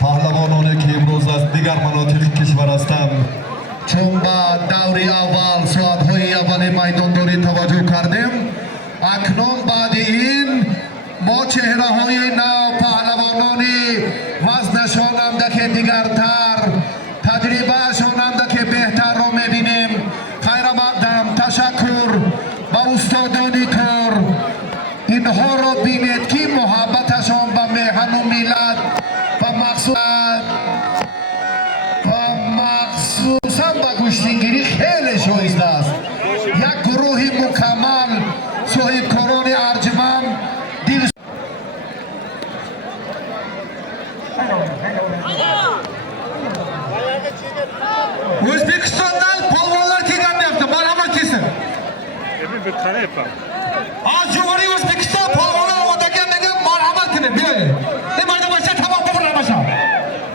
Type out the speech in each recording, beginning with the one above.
پهلوانانی که امروز از دیگر مناطق کشور هستند چون به دوری اول ساعت‌های اول میدانداری توجه کردیم اکنون بعد این ما چهره‌های نو پهلوانانی وزنشان هم که دیگرتر تجربهشان هم که بهتر رو می‌بینیم. خیر مقدم تشکر با استادانی کار اینها رو بینید که محبتشان به میهن و ملت و مخصوصا به گشتیگیری خیلی شایسته است. یک گروه مکمل صاحبکاران ارجمند O'zbekistondan polvonlar kelganyapti. Marhamat kelsin. Bir qarayib. Jumhuriy O'zbekiston polvonlar omodaga menga marhamat qiling. Bering. Mayda başa tamam to'g'ri başa.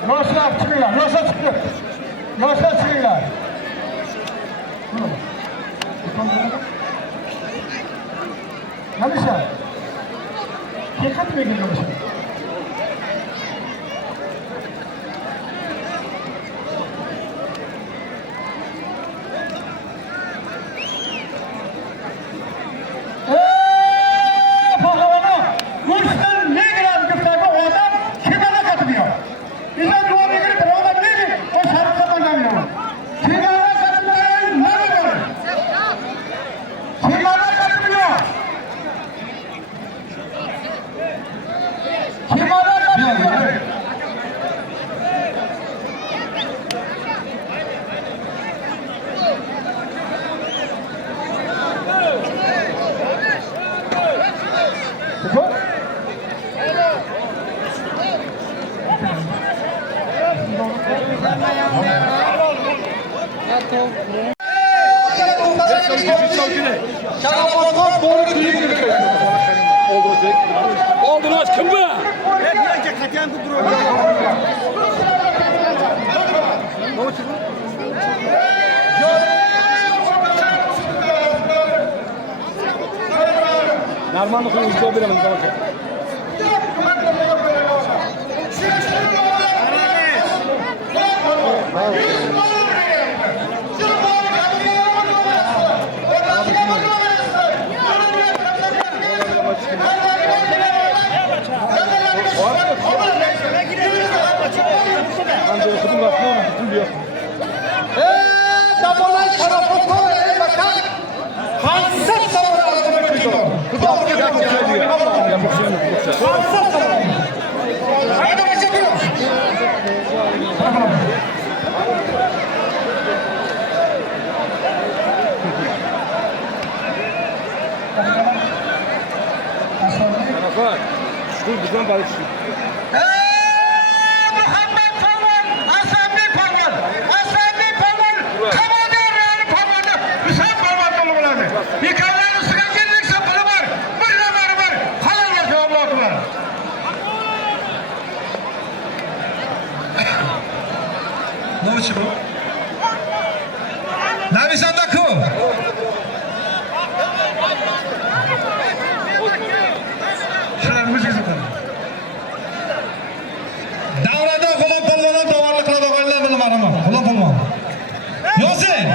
Yoshlar chiqinglar, yoshlar chiqinglar. Yoshlar chiqinglar. Namisha. Haqiqat menga namisha. Oldunuz kim bu? Normalde konuşuyor bile mi? Şu bizden barış. Muhammed Palvan, Asabi Palvan, Asabi Palvan, Kamadarlar Palvan'ı, Hüseyin Palvan dolu bulanı. Yıkanların üstüne geldikse pılı var, mırlaları var, halal var şu Allah'ı var. Ne oldu bu? Ne yapıyorsun da ku? Davrada G'ulom polvonlar tovarlik qiladiganlar bilan maraman. G'ulom polvon. Yo'sin.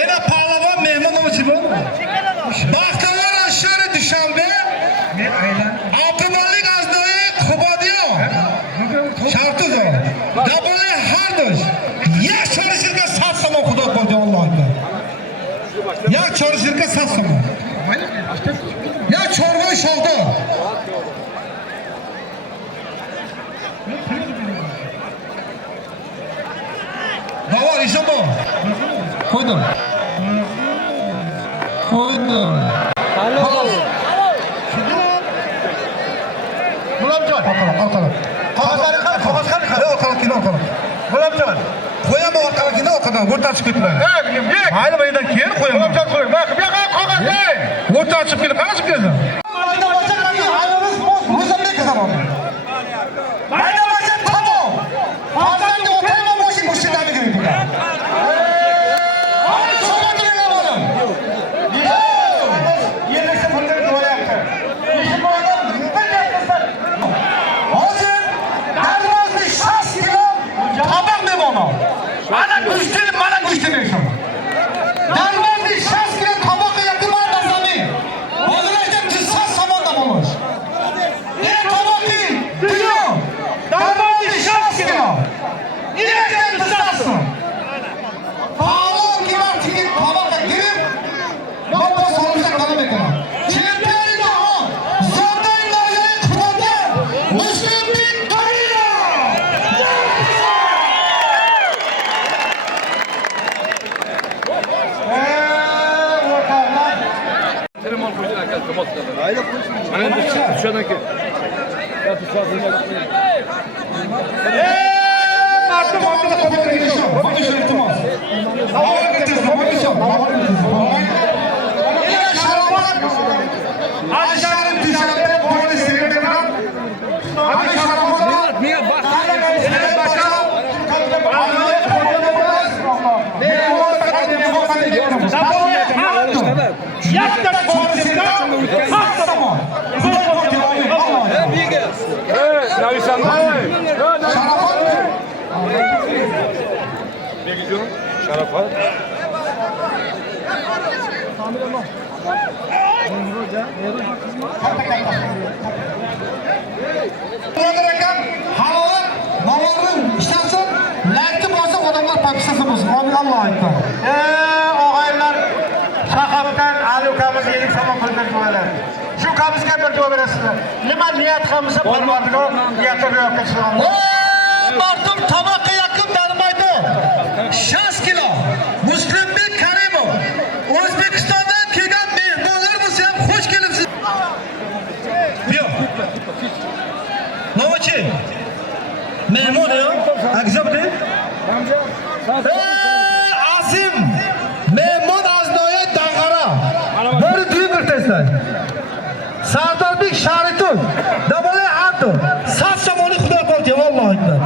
Ena pahlavon mehmon o'chi bu. Baxtiyor Ashari Dushanbe. Men aylan. Aqibalik azdoi Qubodiyo. Shartuzo. Dabuli Hardosh. Yak chorishirga satsamo xudo qo'ydi Allohga. Yak chorishirga satsamo. Oysho'mi? Qo'ydim. Murodjon. Orqaroq. Murodjon. Qo'yaman orqaligini orqadan o'rtachib ketmaydi. Mayli, maydan keyin qo'yaman. Murodjon qo'y. Bak, bu yoqqa qog'oz qo'y. O'rtachib kelib qanaqa keldi? Ana endi o'shadan keyin. Şarafat. Halovat, namorin ishlasin, layti bo'lsa odamlar pakisasi bo'lsin. Amin Alloh aytdi. Og'aylar, Shahobdan Ali ukamiz yirik salom qilgan bo'ladi. Shu ukamizga bir duo berasizlar. Nima niyat qilsa Parvardigor niyatini ro'yobga chiqaradi. Martum tomoqqa yaqin tanimaydi. 60 kilo. Muslimbek Karimov. O'zbekistondan kelgan mehmonlar bo'lsa ham xush kelibsiz. Yo'q. Novachi. Mehmon yo. Akzabde. Azim. Mehmon aznoyi Dang'ara. Bir duy bir testlar. Sardorbek Sharitov. Davolay Abdu. Saf shamoli Xudo qoldi. Allohu akbar.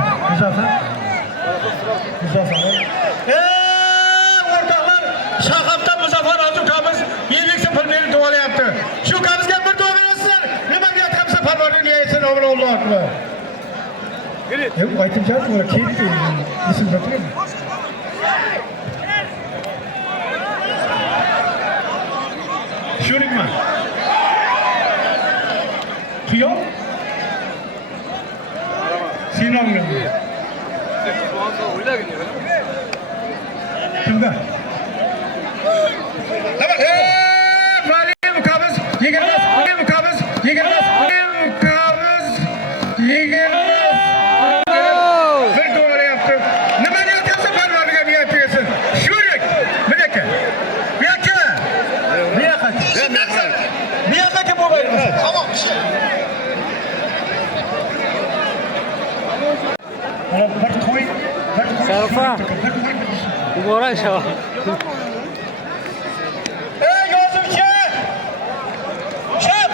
O'rtoqlar, Shahobdan Muzaffar Hoji ukamiz 50 pul berib duolayapti. Shu ukamizga bir duo berasizlar. Nima niyat qilsa Parvardigor niyatini Allohu akbar. Aytib jar, ular ketdi. Ism bitirib. Shurikman. Qiyo? Sinonmi? Kimda? Tamam. Valim ukamiz, yigirmas. Bir duolayapti. Nima niyat qilsa Parvardigor niyat qilsin. Shurik. Bunaka. Bu yoqqa kim bo'lmaydi? Tamam. Bir qo'y. Sharafa. Muborak Sharafa. Yozuvchi! Shab!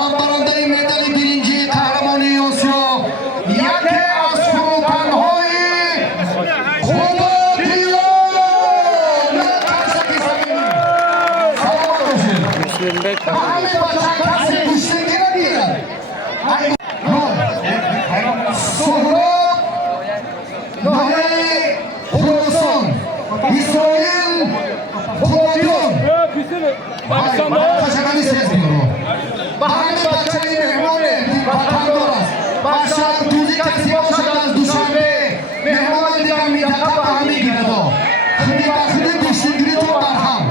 Hambarondai medali birinchi qahramoni Yosio. Yake asfuru tanhoyi. Qo'botiyo. Muslimbek. Ahmet Başak Kasım Kuştengi'ne diyor. Suhrab Nahi Hulusun İsrail Hulusun Başak'ı sezmiyor. Bahane Başak'ı mehmane Vatandaş Başak Tuzi Kasım Başak'tan Duşanbe mehmane diye mitaka bahane girdi. Şimdi bakıda Kuştengi'ni çok darham.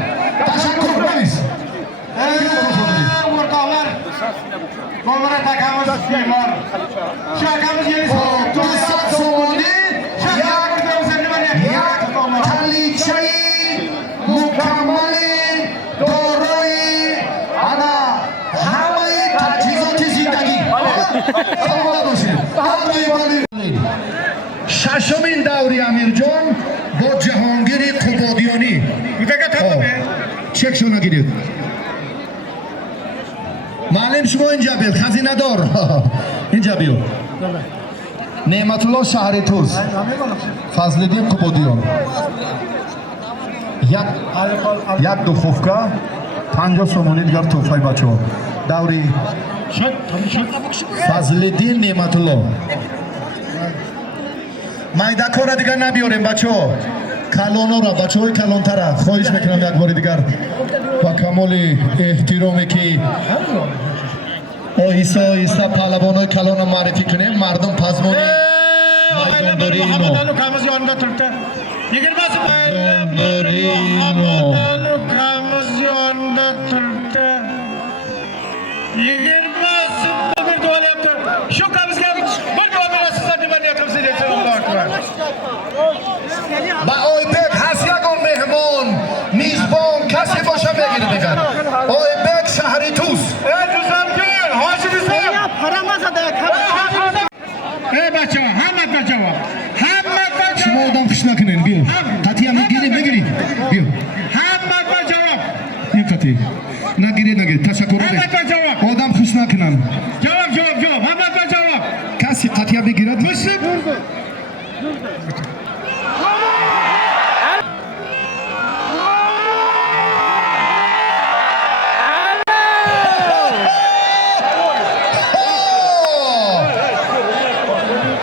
Teşekkür ederiz. O'rtoqlar, Qo'mrat akamiz bemor. Shu akamiz yeli Tursat Somoni Shu akamiz nima niyat? Salomat boshin. Shashomin davri Amirjon با جهانگیر قبادیانی چک شو نگیرید. معلم شما اینجا بیاد، خزینه دار اینجا بیاد. نعمت الله شهر توز، فضل‌الدین قبادیان. یک دخوفکا 50 سومونی دیگر توفای بچه ها. دوری فضل‌الدین نعمت الله. مایده کار دیگر نبیاریم بچه ها. کلونا را بچه های کلانتر را خواهش میکنم یک بار دیگر با کمال احترامی که آهسته آهسته پهلوان های کلان را معرفی کنیم. مردم پزمانی میدانداری اینو Şu kamızga bir dua sizden divan siz için Allah akbar. با آیبک هست یکان مهمان میزبان کسی باشه بگیره دیگر. آیبک شهری توس. Tuzam gel, Hacı Hüseyin. Bachcha, hamma bachcha. Hamma bachcha. شما آدم خوش نکنین بیو. تاتی هم نگیری بیو. Hamma bachcha. این تاتی نگیری تشکر Hamma آدم خوش نکنن. Cevap. Hamma bachcha. کسی تاتی هم بگیرد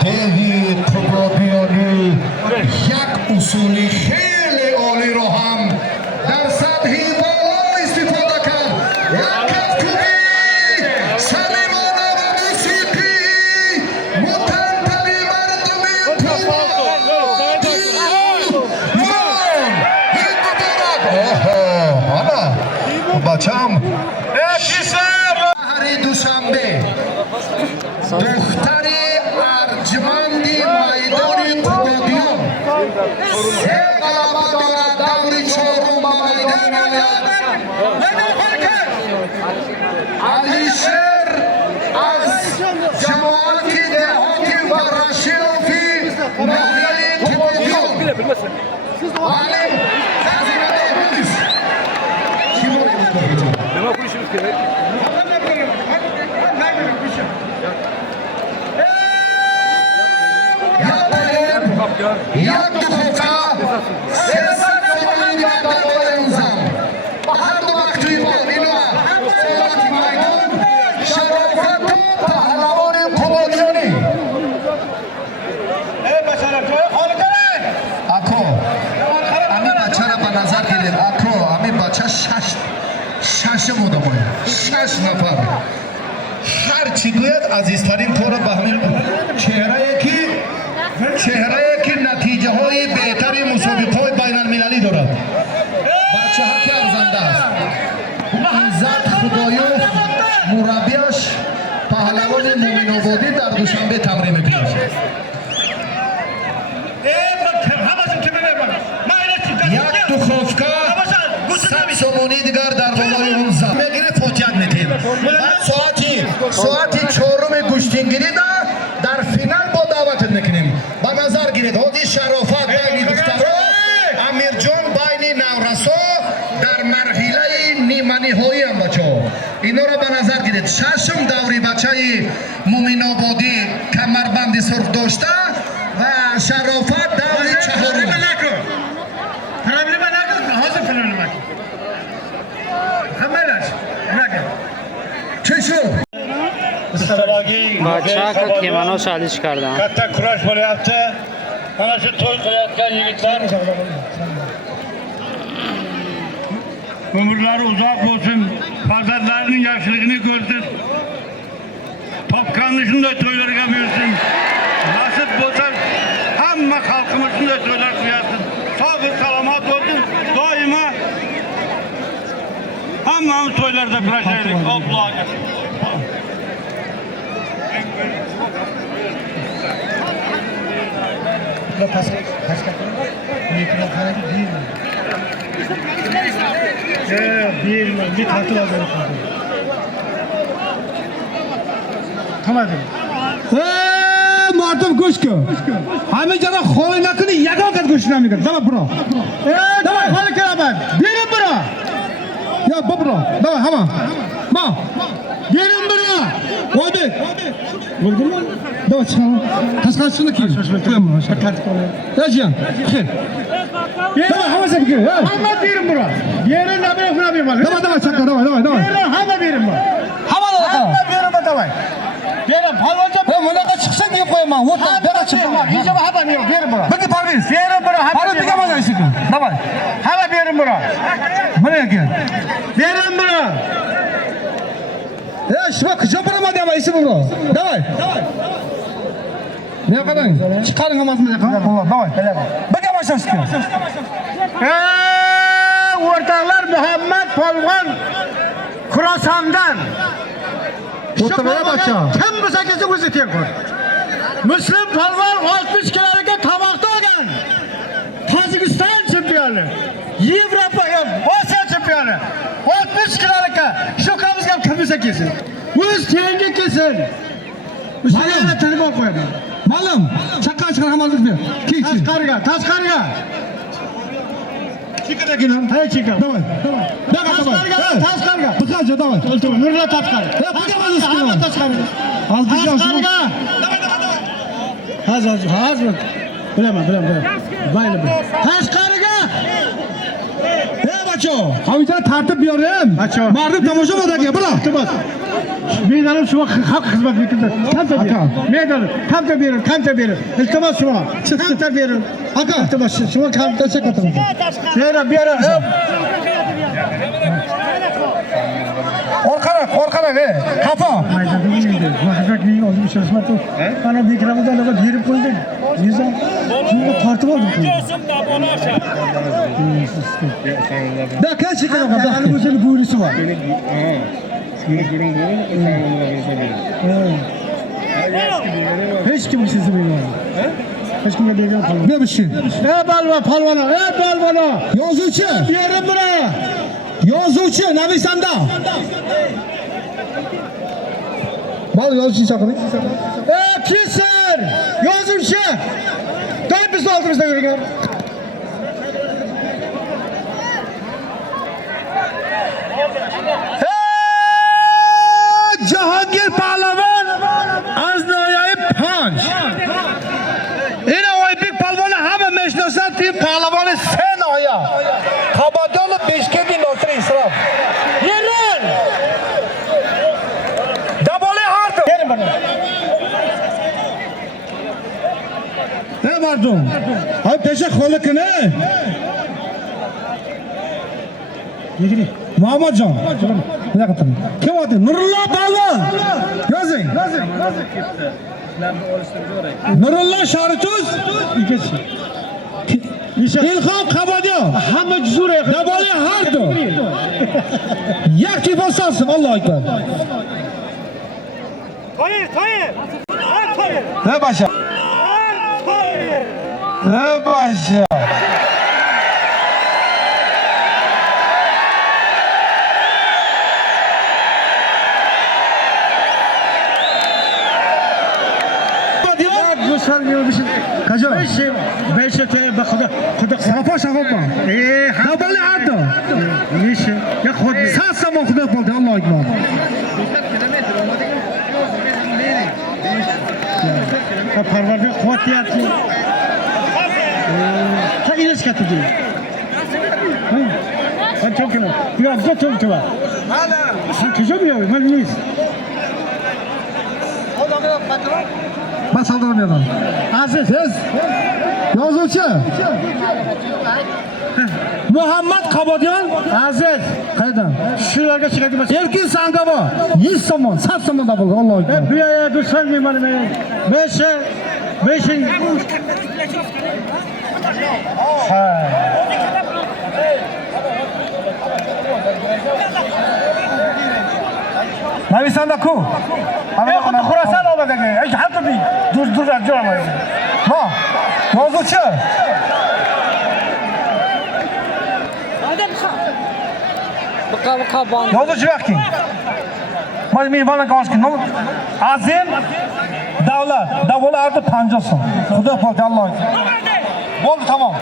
دیوید قبادیانی یک اصولی خیلی عالی رو هم در سطحی بالا استفاده کرد. یک کفکوبی صمیمانه و موسیقی متنطلی مردمی بچم شهر دوشنبه دختری ارجمند میدان قبادیان سه غلبه دارد دوری چهارم به میدان آید. علیشر از جماعت دهاتی و رشیافی ناحیه قبادیان. معلم خزینه دهمیز کی بود؟ Nima qilishimiz kerak? یک دخوفه 300 سومانی در دادوار امزم با هر دو مقتوی بان اینو سیلات میدان شرافت و پهلوان قبادیانی. اکو امی بچه را به نظر گیرید. اکو امی بچه شش مدامای 6 نفر هر چی گوید عزیزترین کار به همین چهره که نتیجه های بهتری مسابقه های بین المللی دارد. بچه ها که ارزنده است. عزت خدایوف مربیش پهلوان مومن آبادی در دوشنبه تمرین میکند. یک دخوفکا 100 سومانی دیگر در بالای اون زم میگیره فوجیت میتین. بعد ساعتی چهارم گشتینگیری در فینال با دعوت میکنیم. با نظر گیرید حاجی شرافت بین دخترها امیر جان بین نورسا در مرحله نیمه نهایی هم بچه ها اینا را به نظر گیرید. ششم دوری بچه مومن آبادی کمربند سرخ داشته و شرافت دوری چهارم. چه شد؟ بچه ها که کیمانا شادیش کردن. Katta kuraş bo'lyapti. Mana shu to'y qilayotgan yigitlar umrlari uzoq bo'lsin, farzandlarining yaxshiligini ko'rsin. Topganini shunday to'ylarga buyursin. Nasib bo'lsa hamma xalqimiz shunday to'ylar qilsin. Sog' salomat bo'lsin. Doimo hammamiz to'ylarda kurashaylik. Allohga. qilmadi. Martum go'shku. Hamijana xolinakini yagokat go'shnamiga. Davay bro. Davay holi kelaman. Berin bro. Ya bro. Davay hamma. Ma. Berin bro. Oybek. Bo'ldimi? Davay chiqaman. Tashqari chiqni keyin. Qo'yaman. Yajiyan. Xeyr. Davay hammasi bir. Hamma berin bro. Berin nima qilmayman. Davay chaqqa davay. Berin hamma berin bro. Hamma berin davay. Berin palvoncha bunaqa chiqsa deb qo'yaman. O'ta bera chiqaman. Hech bir xabar yo'q. Berin bro. Bitta parviz. Berin bro. Hali bigamaysiz. Davay. Hamma berin bro. Mana ekan. Berin bro. Shuna qijab beraman demaysiz bro. Davay. Ne qarang? Chiqaring emasmi yo'q? Davay. Bigamaysiz. O'rtoqlar Muhammad Polvon Xurosondan. O'tirmaya bacha. Kim bo'lsa kelsa o'zi teng qo'y. Muslim Polvon 60 kiloga tomoqda olgan. Tojikiston chempioni. Yevropa, Osiyo chempioni. 60 kiloga shu qamizga kim bo'lsa kelsin. O'z tengi kelsin. O'shani telefon qo'yadi. Ma'lum, chaqqa chiqar hammalik ber. Tashqariga. Chekadagina. Hay cheka. Davay. Tashqariga. Biqaja davay. Nurla tashqari. Biqamasiz kino. Tashqariga. Tashqariga. Hazır. Bilaman. Bayli. Tashqariga. Bacho. Hamicha tartib berim. Mardim tomosha bo'laga, bro. Medalim shuna xalq xizmat bekildi. Qancha berin? Medalim qancha berin? Iltimos shuna. Qancha berin? Aka, iltimos shuna qancha chaqating. Berin. Orqara. Xafa. Vaqtning o'zim shashmatu. Ana bekramdan nima berib qo'ydik. Yuzam. Shunga tortib oldim. Da kaç kadar var? Yani güzel buyrisi var. Hiç kim sizi bilmiyor. Hiç kim bilmiyor. Ne bir şey? Palvana. Yazıcı. Yerim buraya. Yazıcı. Navisanda. Bal yazıcı sakın. Keser. Yazıcı. Dört biz altımızda görüyor. Cahangir Pahlavon Aznao'ya Panj. Yine Oybek Palvon'u hamma meşnosan tim Pahlavon'u sen oya. Kabadolu Bishkek'in Nosri İsraf. Yerin. Daboli hardo. Yerin bana. Ne vardın? Abi peşe kolikini. Yegini. Muhammadjon. Ne kadar? Kim adı? Nurullah Palvon. Yozing. Nurullah Sharituz. İlhom Qabadiyo. Hamma Juzure. Daboli hardo. Yakki bosansın Alloh akbar. Toyir. Ne başa? Ne başa? Kaço? Beş te bakıda safa mı? Dabali hardo. Niçin? Ya khod sasa mı xudo bo'ldi Alloh akbar. Ha parvarda quvvatiyat. Ha ilaç katdı. Ha çok mu? Yok çok var. Hala. Sen kızamıyor, malıyız. Ben saldırmıyorum. Aziz. Yazıcı. Muhammed Kabadyan. Aziz. Kaydan. Şuralara çıkartma. Erkin Sangaba. 100 somon, 100 somon da buldu. Allah'a emanet. Bir aya düşen mi bana? Beşin. Ha. Nabi sanda ku. Ama Xurasan olmadı ki. Hiç hatta bir dur acıramayız. Ha. Yazıcı. Yazıcı bakın. Boy mehmonlar koshkin. Azim davlat. Davlat ardı panjosun. Xudo xo'ja Alloh. Bo'ldi tamom.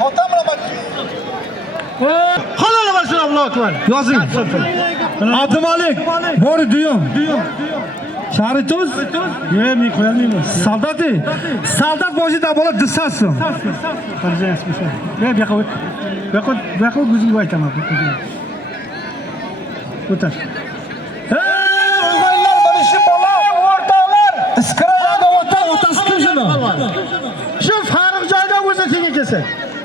Xotam rahmat. Halol bo'lsin Alloh akbar. Yozing. Abdumalik. Bori duyum. Şaritimiz? Yok, men qo'yolmayman. Soldati. Soldat boshida bo'lib dissasin. Qarjaysiz bo'lsa. Bu yoqqa o'zimga aytaman. O'tar. O'g'illar bilishi bola, o'rtoqlar. Isqirada o'tasi kim shuni? Shu Farruh joyda o'zi tenga kelsa.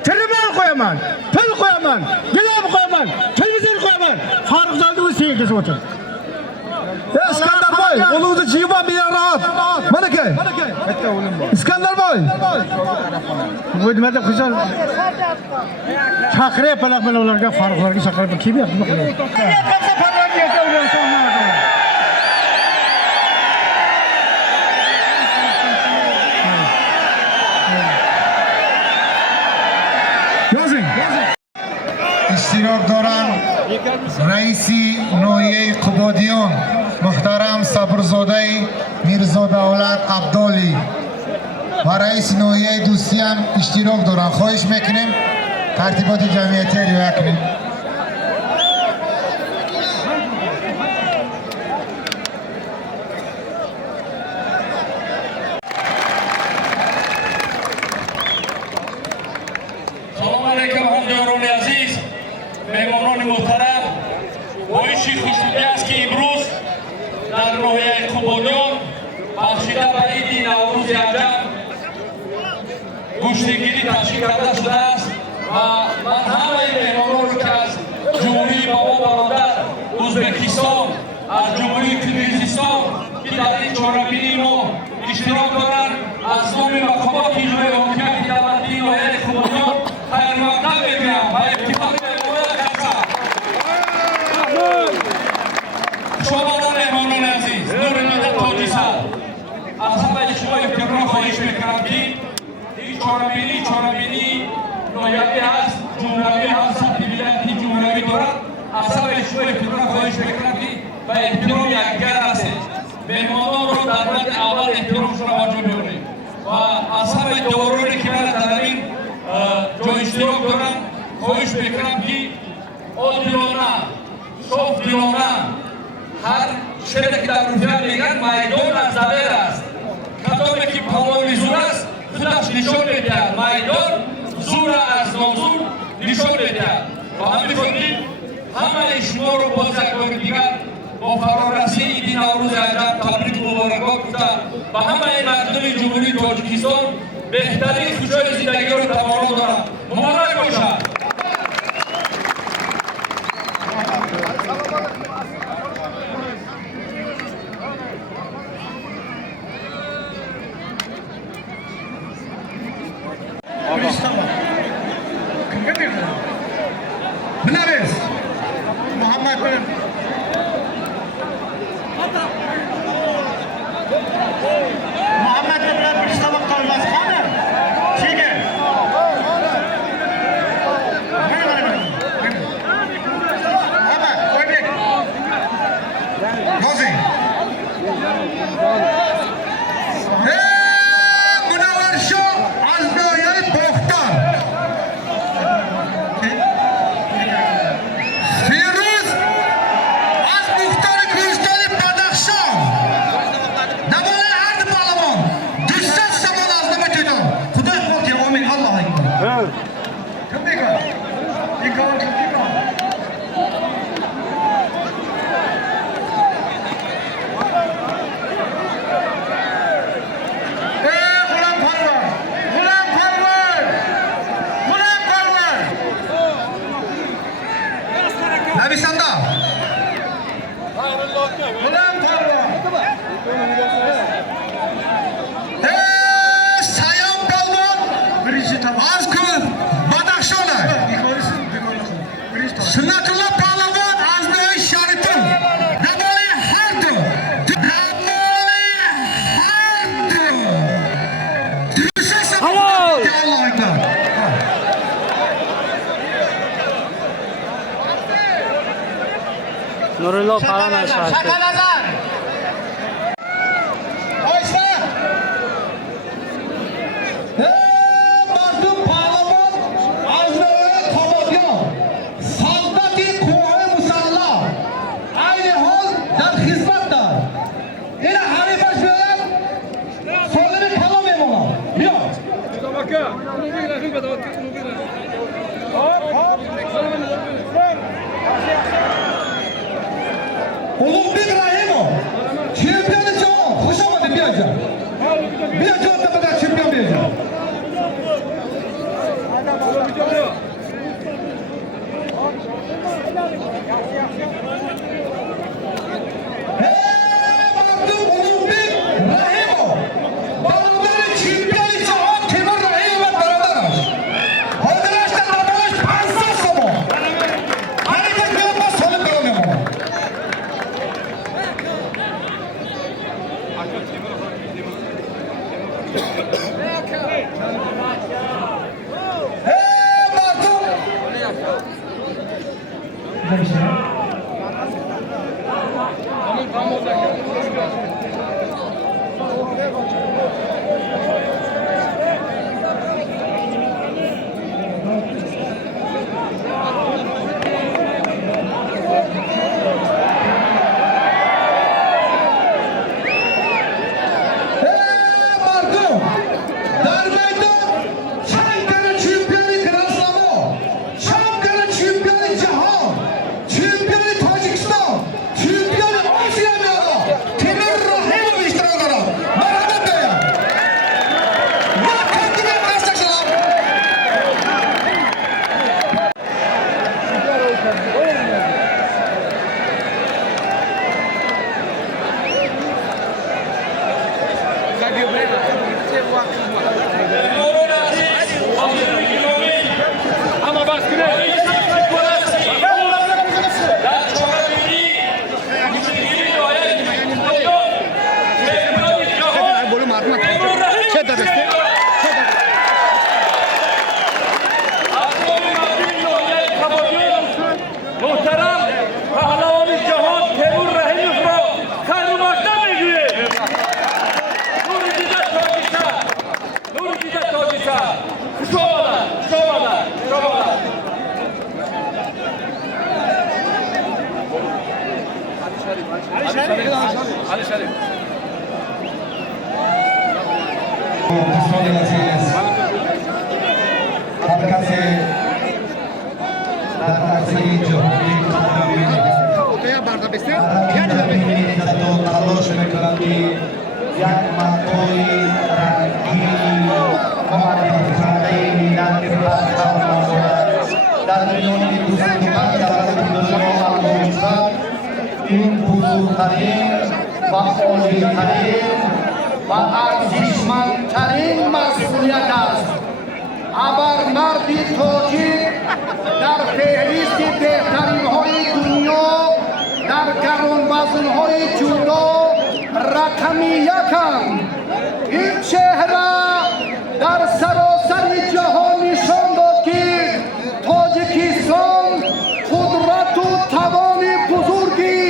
Telefon qo'yaman, pul qo'yaman, gilam qo'yaman, televizor qo'yaman. Farruh joyda o'zi tenga kelsa o'tir. Iskandarboy, o'luzni jiyban bilan rahat. Mana ke? Katta o'lim bor. Iskandarboy. Bu nima deb qo'ysan? Chaqiryapman men ularga, Farruhlarga chaqiryapman. Kim yo'q, nima qilyapti? Qancha Farruhga aytaverasan? Yozing. اشتراک دارن رئیسی نویه قبادیان محترم صبرزاده میرزا دولت عبدالی و رئیس نویه دوستی هم اشتراک دارن. خواهش میکنیم ترتیبات جمعیتی رعایت کنیم. سلام علیکم همجویان عزیز، مهمانان محترم. بایشی خوشنودی است که امروز در ناحیه قبادیان بخشیده به عید نوروز عجب گوشتگیری تشکیل کرده شده است و من همه مهمانان رو که از جمهوری بابا برادر ازبکستان، از جمهوری کرگیزستان که در این چهارمینی ما اشتراک دارند، از نام مقامات اجرایی حاکمیت دولتی ناحیه قبادیان خیر مقدم میگویم و افتخار مهمانان هستم. شما مهمانان عزیز، نور مدت تاجی سر، از همه شما افتخار خواهش میکنم که این چهارمینی نایبی هست، جمهوری هست، سرتیفیکاتی جمهوری دارد. از همه شما افتخار خواهش میکنم که به احترام یکدیگر هستید. مهمانان رو در مورد اول احترامشون را واجب می‌کنیم و از همه دورانی که من در این جای اشتراک دارم خواهش میکنم که عادلانه، صاف دلانه هر شعری که در روسیه میگن میدان از دبیر است. کدامی که پهلوانی زور است خودش نشان میدهد. میدان زور از نامزور نشان میدهد و همین خاطر همه شما رو باز یک بار دیگر با فرارسی عید نوروز عجب تبریک و مبارکباد گفتم و همه مردم جمهوری تاجیکستان بهترین خوشای زندگی رو تمنا دارم. مبارک باشد. Bilamiz. Muhammad bilan Muhammad bilan bir sabab qolmas qani? Chega. Muhammad, o'ynak. Yozing. Munavvar shu Aznoyay Bo'xton. Firuz az Muxtor Kurdistoni Badaxshon. Navoiy Ardi Palvon. Dushman samon azdama to'dan. Xudo xo'ja amin Alloh akbar. Kim begon? Begon kim begon? G'ulom Palvon. G'ulom Palvon. G'ulom Palvon. Nabisanda. G'ulom Palvon. Sayom Palvon. Birinchi tomon. Az kun Badaxshonlar. نورالله پران شهر شکل نزن آیسته مردم پهلوان از نوع کبادیان سلطنتی قوای مسلح این حال در خدمت دار این حریفش بیاید سالم پلا میمونم بیاد اولمپیک رحیمو چمپیون جهان خوش آمده بیا جا بیا جا تا بده چمپیون بیا جا مردم اولمپیک رحیمو برادر چمپیون جهان تیمور رحیم و برادرش حاضرش در نمایش 500 شما حرکت بیاد با سالم برو میمونم محترم پهلوان جهان تیمور رحیموف را خانوماشته میگوید. نور دیده تاجی سر خوش آمدن علی شریف دوستان عزیز هر کسی در عرصه جهانی تلاش میکنند که یک مقطعی رنگین و معرفی ملت در میان دوستان در دنیا افغانستان این بزرگترین و عالی‌ترین و ارزشمندترین مسئولیت است. ابرمردی تاجیک در فهرست بهترین های دنیا در گرانوزن های جودو رقم یکم. این چهره در سراسر جهان نشان داد که تاجیکستان قدرت و توان بزرگی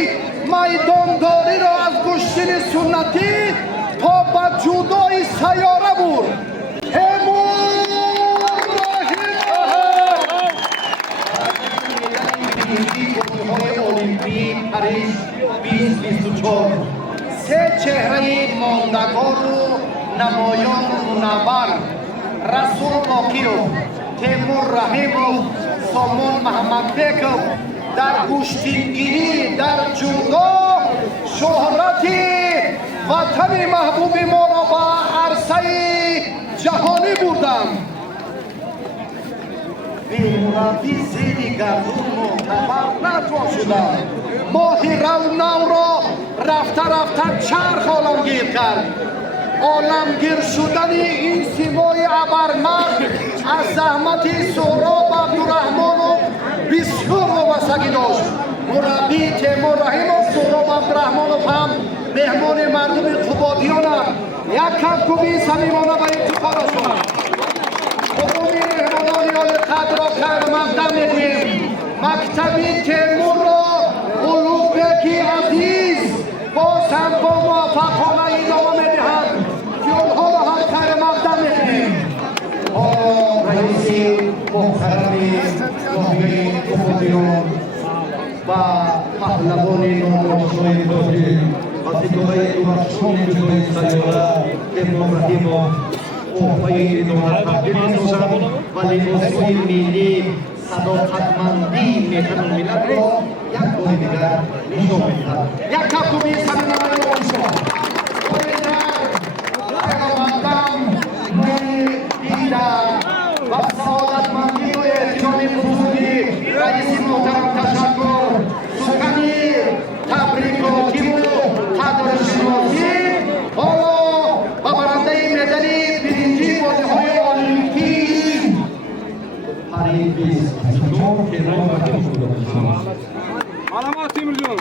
میدانداری را از کشتن سنتی تا به جودوی سیاره برد. المپیک پاریس 2024 سه چهره ماندگار و نمایان منور رسول باقیوف، تیمور رحیموف، سامان محمدبکوف در کشتیگیری در جودو شهرت وطن محبوب ما را به عرصه جهانی بردند. مربی زیدی گردون معتبر نتوان شدن. ماه نو را رفته چرخ عالمگیر کرد. عالمگیر شدن این سیمای ابرمرد از زحمت سهراب عبدالرحمن بسیار وابستگی داشت. مربی تیمور رحیموف سهراب عبدالرحمنوف هم مهمان مردم قبادیان است. یک کفکوبی صمیمانه به افتخار شد. عمومی مهمانان قدر را خیر مقدم می‌گوییم. مکتبی تیمور را علوم که عزیز باز هم با موفقانه ادامه می‌دهند که آنها را هم خیر مقدم می‌کنیم. رئیس محترم ناحیه کمدیان و پهلوان نامدارشای بازی و ستاره درخشان جلوی سیاره امام رحیم اوفای اداره تقدیم می‌سازم و لباس‌های ملی صداقتمندی میهن ملت را یک بار دیگر نشان می‌دهد. یک کف‌کوبی صمیمانه با شما. مقدم دیدن و سعادتمندی و احترام بزرگی رئیس محترم تشکر سخنی تبریکاتی و قدرشناسی حالا و برنده مدال برنجی بازی‌های المپیک پاریس 24 که نام علامات تیمورجون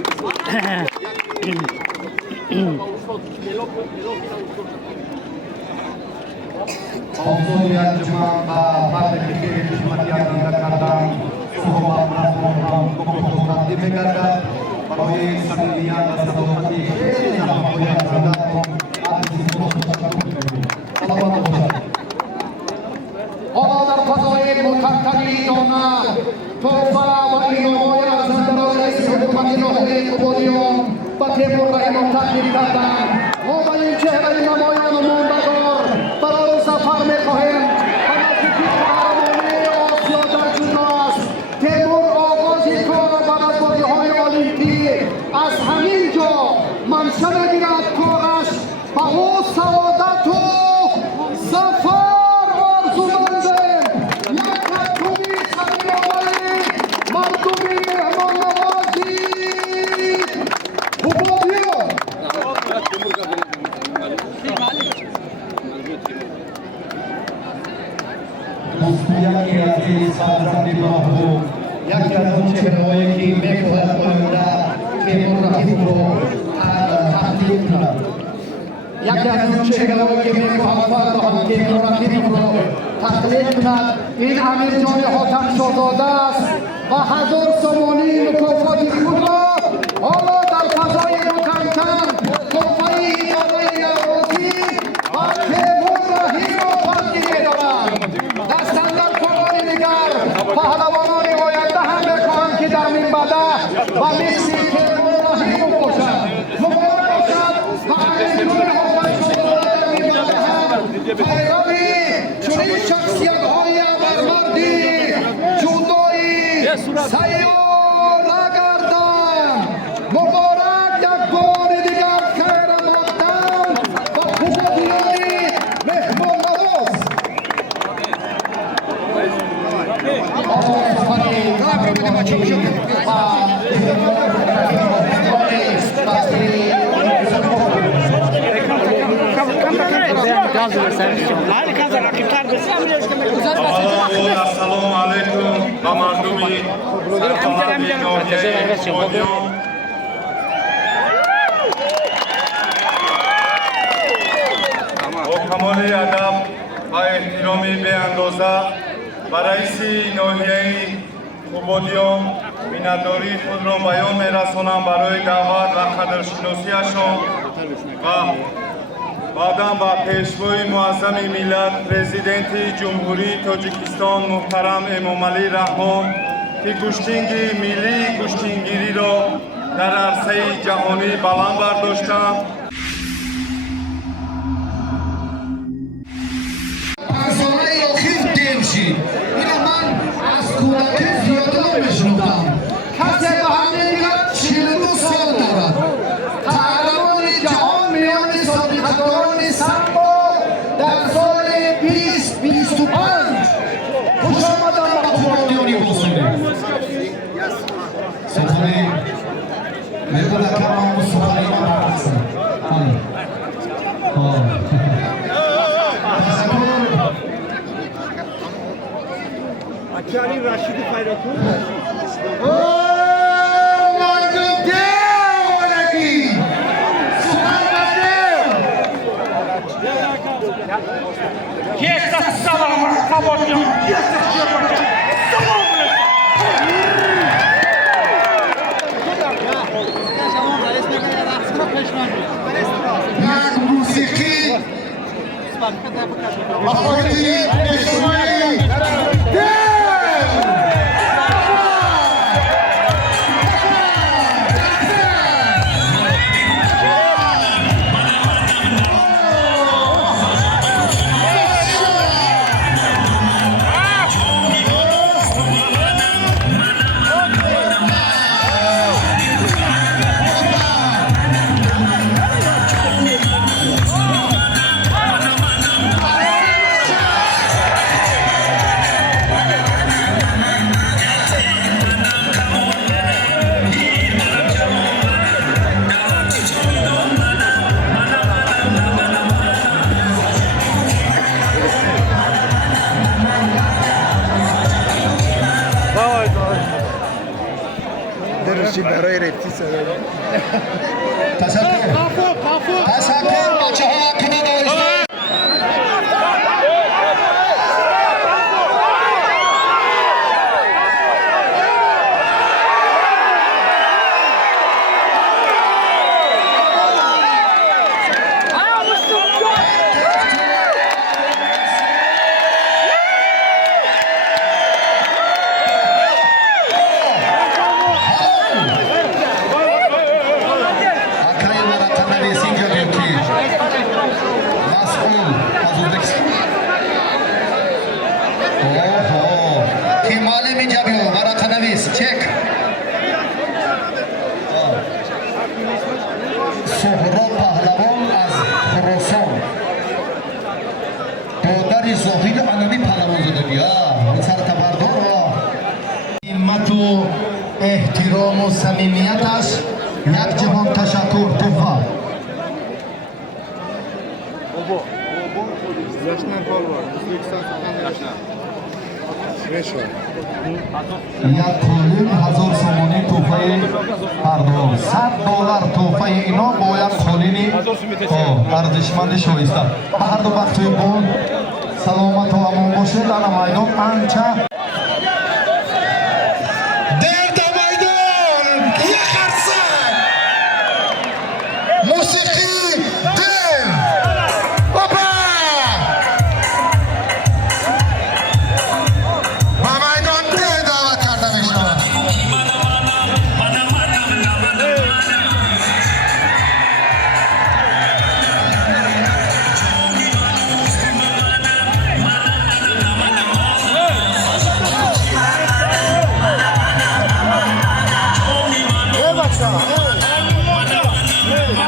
حضور انجمن و فرد کشور خدمتی عقیده کردن صحبت نظرم تقدیم می‌گردد برای صمیمیت و صداقت خیلی زحمت‌های ارادتتان از تشکر می‌کنیم. سلامت باشد. حالا در فضای متحدی دانه تحفه و انعام‌های ارزنده را رئیس حکومت ناحیه کمدیان و تیمور رحیم تقدیم کردند. ما با این چهره نمایان و ماندگار برای سفر می‌خواهیم و نزدیکی قهرمانی آسیا در جودو تیمور آغاز کار بعد از بازی‌های المپیک از همین جا منشأ می‌گیرد کارش و او سعادت و ظفر آرزومندیم. یک کف‌کوبی صمیمانه مردمی مهمان‌نوازی کمدیان. یکی عزیز فرزند محبوب یکی از اون چهره‌هایی که می‌خواهد آینده تیمور رحیم رو تحلیل کند. یکی از اون چهره‌هایی که می‌خواهد فردا تیمور رحیم رو تحلیل کند این امیرجان حاتم شاهزاده است و 1000 سومانی مکافات خود را حالا در فضای متمتن تحفه اداره نوازی و تیمور رحیم را تقدیم می‌دارد. دستن در کارهای دیگر پهلوانان آینده هم می‌خواهند که در منبده و مثل تیمور رحیم باشد. مبارک باشد و امیرجان حاتم شاهزاده در منبده هم پیرو چنین شخصیت‌های ابرمردی جودویی سیار نگردند. مبارک یک بار دیگر خیر مقدم و کمدیانی مهمان‌نواز. Assalomu alaykum va mardumi sarhamandi nohiyayi Kemodion. با کمال ادب و احترامی بی‌اندازه و رئیس ناحیه کمدیان minnatdori خود را بیان می‌رسانم برای دعوت و قدرشناسی‌شان و بعداً با پیشوای معظم ملت پرزیدنت جمهوری تاجیکستان محترم امامعلی رحمان که گوشتینگ ملی گوشتینگیری را در عرصه جهانی بلند برداشتند. پرسانه یاخیف دیمشی اینو من از کودکی زیاده نمیشنفتم. کسی به همه میگد 42 سال دارد. قهرمان جهان میان سابقه‌داران سامبو در سال 2025 خوش آمدن به کمدیانی بزرگ. سخنی میگوید که من سخنی من برسم. Akari Rashidi Khairatpur. Jest salam Kemodion. Jest salam. آخوندی اجتماعی تشکر بچه ها کنن آیسته سهراب پهلوان از خراسان دادر زاهد علمی پهلوان زده بیا سر تبردار و همت و احترام و صمیمیتش یک جهان تشکر توفا یک کلون 1000 سومانی توفه پرداخت 100 دلار توفه اینا باید کلونی ارزشمند شایسته به هر دو وقت بون سلامت و امان باشه در میدان انچه در میدان یک خرسه موسیقی در بابا با میدان در دعوت کرده میشود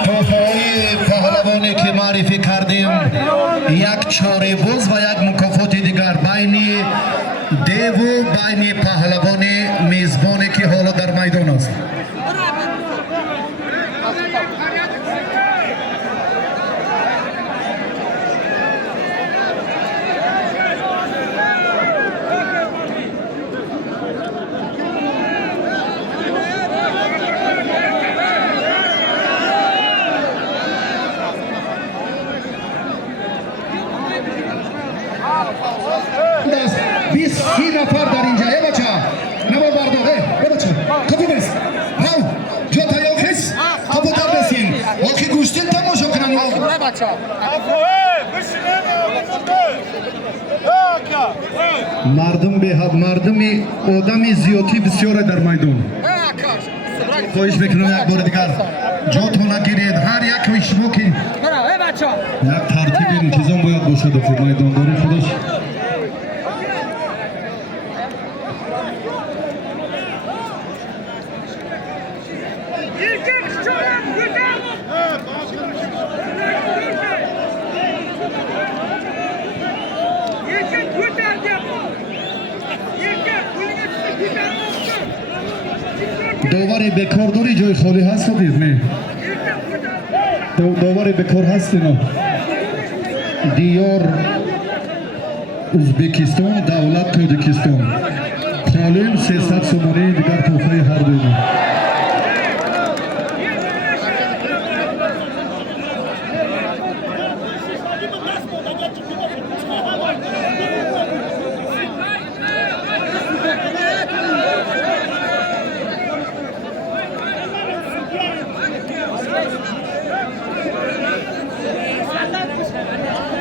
توفه‌های پهلوانی که معرفی کردیم یک چاره‌باز و یک مکافات دیگر بین دیو و بین پهلوان میزبانی که حالا در میدان است نفر در اینجا ای بچه نبا برداره ای بچه کپو بس هاو جو تایو خس کپو تر بسین اوکی گوشتین تماشا کنن ای بچه مردم به حد مردمی آدمی زیادی بسیار در میدان خواهش میکنم یک بار دیگر جاتون نگیرید هر یک ویشمو که یک ترتیب انتظام باید باشد در میدان داری خودش داور بکار داری جای خالی هست دید نه داور بکار هست نه دیار ازبکستان دولت تاجیکستان خالیم 300 سومانی دیگر توفه هر دوی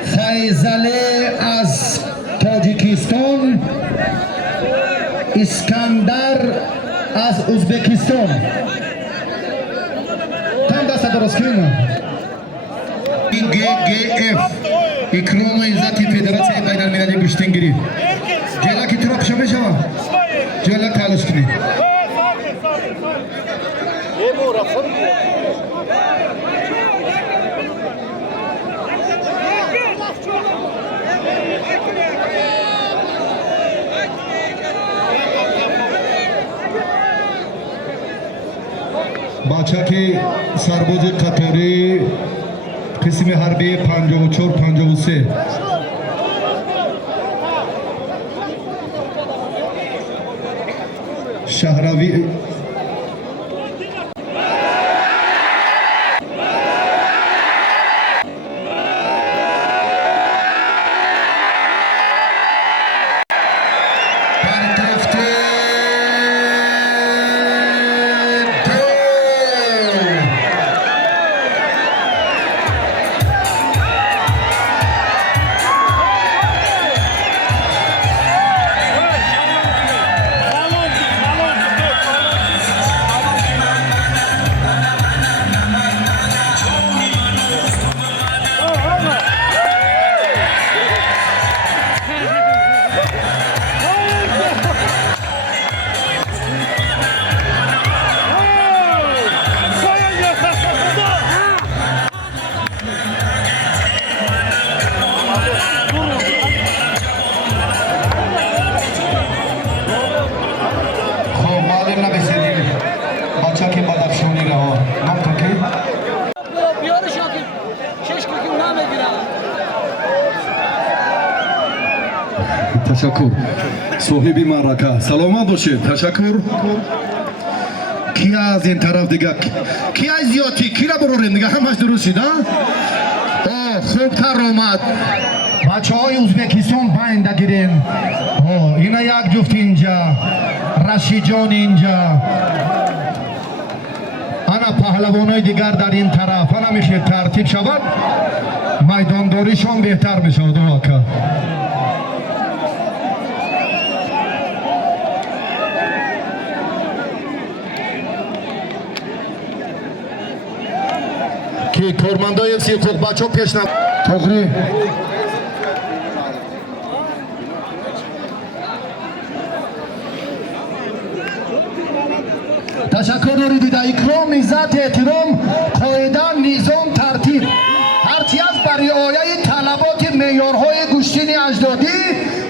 فیضله Iskandar از ازبکستان. Tam dasta درست کنیم. GGF اکرام عزتی فدراسیون بین‌المللی گشتنگیری. جلا کی طرف شما شما. جلا تلاش کنید. بچه که سرباز قطاری قسم حربی 54-53 شهروی تشکر صاحب معرکه سلامت باشید تشکر کی از این طرف دیگه کی از زیادی کی را بروریم دیگه همش درست شد خوبتر آمد بچه های ازبکستان باینده گیریم اینا یک جفت اینجا رشید جان اینجا انا پهلوان های دیگر در این طرف انا میشه ترتیب شود میدانداریشان بهتر میشه دعا که که کارمندای سی خوب بچه ها پیش تغری تشکر دارید در اکرام عزت احترام قاعده نظام ترتیب هرچی از برای رعایت طلبات معیارهای گوشتین اجدادی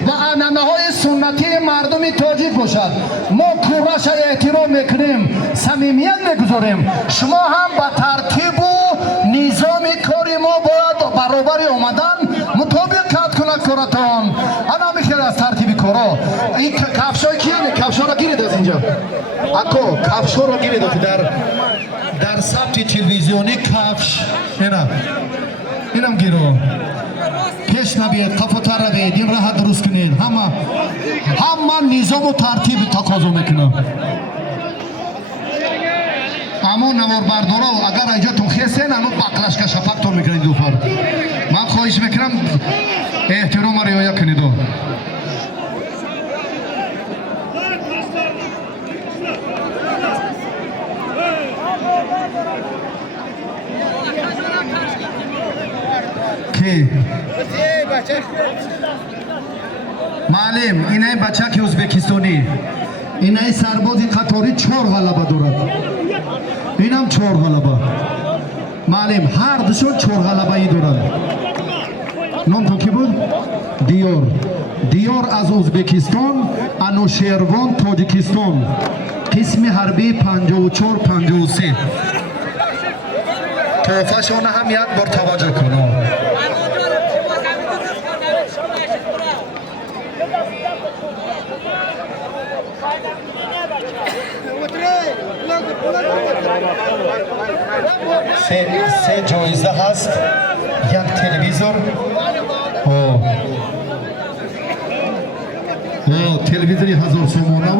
و عنعنه‌های سنتی مردم تاجیک باشد ما کورش احترام میکنیم صمیمیت میگذاریم شما هم به ترتیب و نظام کاری ما باید برابر آمدن مطابقت کنند کارتان انا میخواد از ترتیب کارا این کفشای کیه کفشا را گیرید از اینجا اکو کفشا را گیرید در ثبت تلویزیونی کفش اینم گیرو پیش نبید قفتا را بید این راه درست کنید همه نظام و ترتیب تقاضا میکنم اما نوار بردارا اگر اینجا تو خیستین اما بقلشکا شفق تو میکنید دوپر من خواهش میکنم احترام را رعایت کنید معلم اینای بچه که ازبکستانی اینای سربازی قطاری 4 غلبه دارد اینم 4 غلبه معلم هر دوشون 4 غلبه ای دارد نام تو کی بود؟ دیار از ازبکستان انوشیروان تاجیکستان قسم حربی 54-53 توفشان هم یک بار توجه کنم سه جایزه هست یک تلویزور تلویزوری 1000 سومانه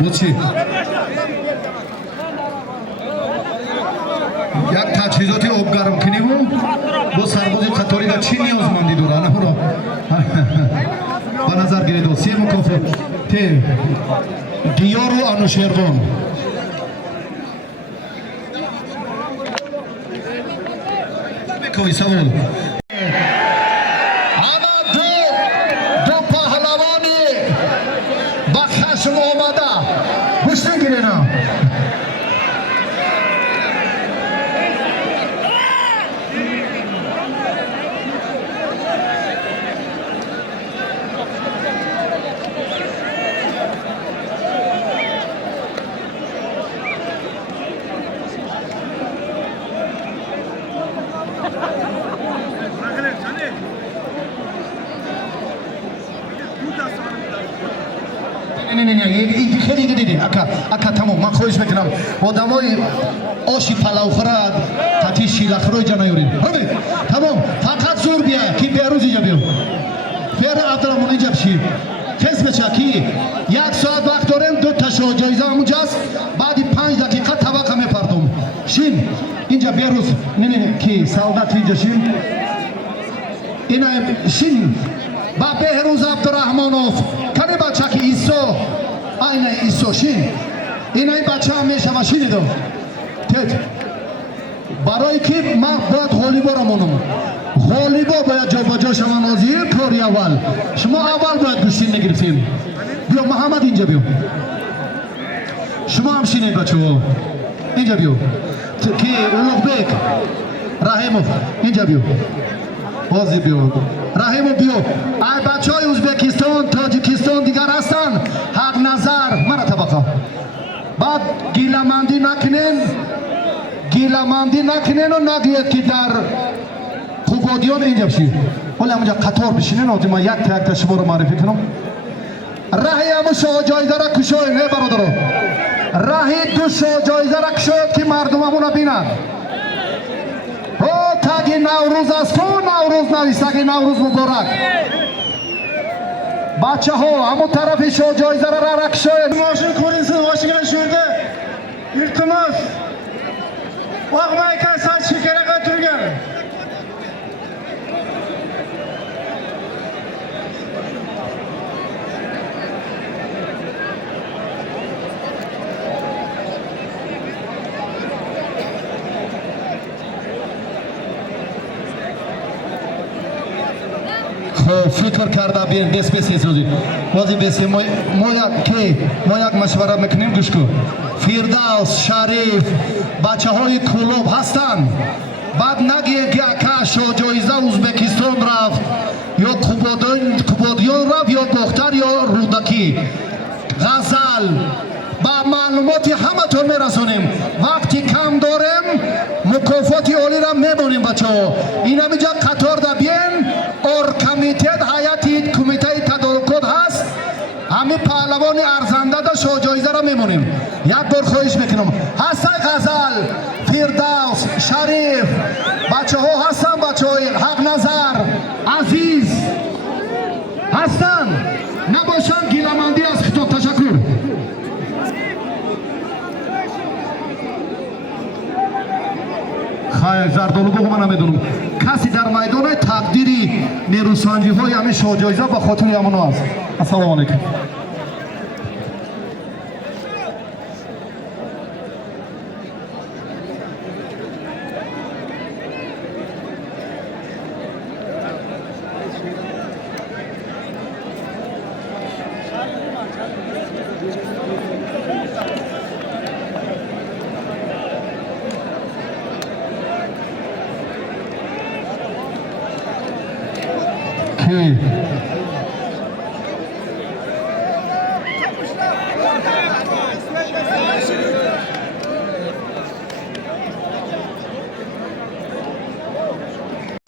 و چی یک تجهیزات آب گرم کنی با سرباز قطاری در چی نیازمندی داره به نظر گیرید 3 مکافات Ki Diyoru Anuşergon. Koy savun. Ama do pahlavani bakhaşım olmada. Hüsnü girene. نه خیلی دیدی اکا تمام من خواهش میکنم آدمای آشی پلاو خورد تاتی شیلخ روی جا نیورین تمام فقط زور بیا کی بیاروز اینجا بیو فیر عبدالرحمن اینجا بشی کس بچه کی 1 ساعت وقت داریم 2 تا شو جایزه همونجاست بعدی 5 دقیقه طبقه میپردم شین اینجا بیاروز نه کی سعادت اینجا شین اینا شین با بهروز عبدالرحمنوف کنی بچه که ایسو اینه ایسو شین این بچه هم میشه و شینیدو تید برای که ما باید غالیبا را مونم غالیبا باید جا با جا شما نازیر کاری اول شما اول باید گوشتین نگرفتیم بیا محمد اینجا بیو شما هم شینید بچه ها اینجا بیو که اولوغ بیک رحیموف اینجا بیو بازی بیو رحیمو بیو ای بچه های ازبکستان تاجیکستان دیگر هستن حق نظر مرا طبقه بعد گیلمندی نکنین و نگید که در خوبادیان اینجا بشید ولی همونجا قطار بشینین آدم ما یک تا شما رو معرفی کنم راهی همو شاه جایزه را کشاید نه برادرو راهی دو شاه جایزه را کشاید که مردم همون بینن تاگی نوروز است کو نوروز نویسته نوروز مبارک بچه ها همون طرف شو جایزه را رک شاید ماشین کنیسین واشگان شده iltimos vaqtmaykan soch shekaraga turgan فکر کرده بین بس سازید بازی بس ما یک مشوره میکنیم گوش کن فیردوس شریف بچه های کلوب هستن بعد نگه که اکا شو جایزه ازبکستان رفت یا کبادیان رفت یا بختر یا رودکی غزل با معلوماتی همه تون میرسونیم وقتی کم داریم مکافاتی عالی را میبونیم بچه ها این همینجا قطار دا بین اور کمیتیت حیاتی کمیته تدارکات هست همین پهلوان ارزنده دا شو جایزه را میمونیم یک بار خواهش میکنم هستن غزل فیردوس شریف بچه ها هستن بچه های حق نظر عزیز هستن نباشن گیلمندی از خطاب تشکر خیر زردالو من میدونم کسی در میدان تقدیری نیروسنجی های همین شاه جایزه با خاطر همون است السلام علیکم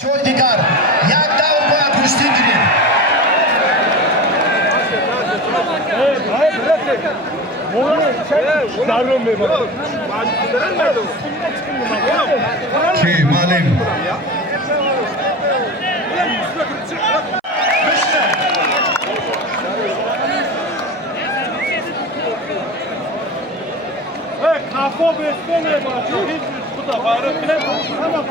شوی دیگر یک دور باید پشتین گیریم کی معلم Kafa besmele başlıyor. Hiç bu da bağırıp bile ama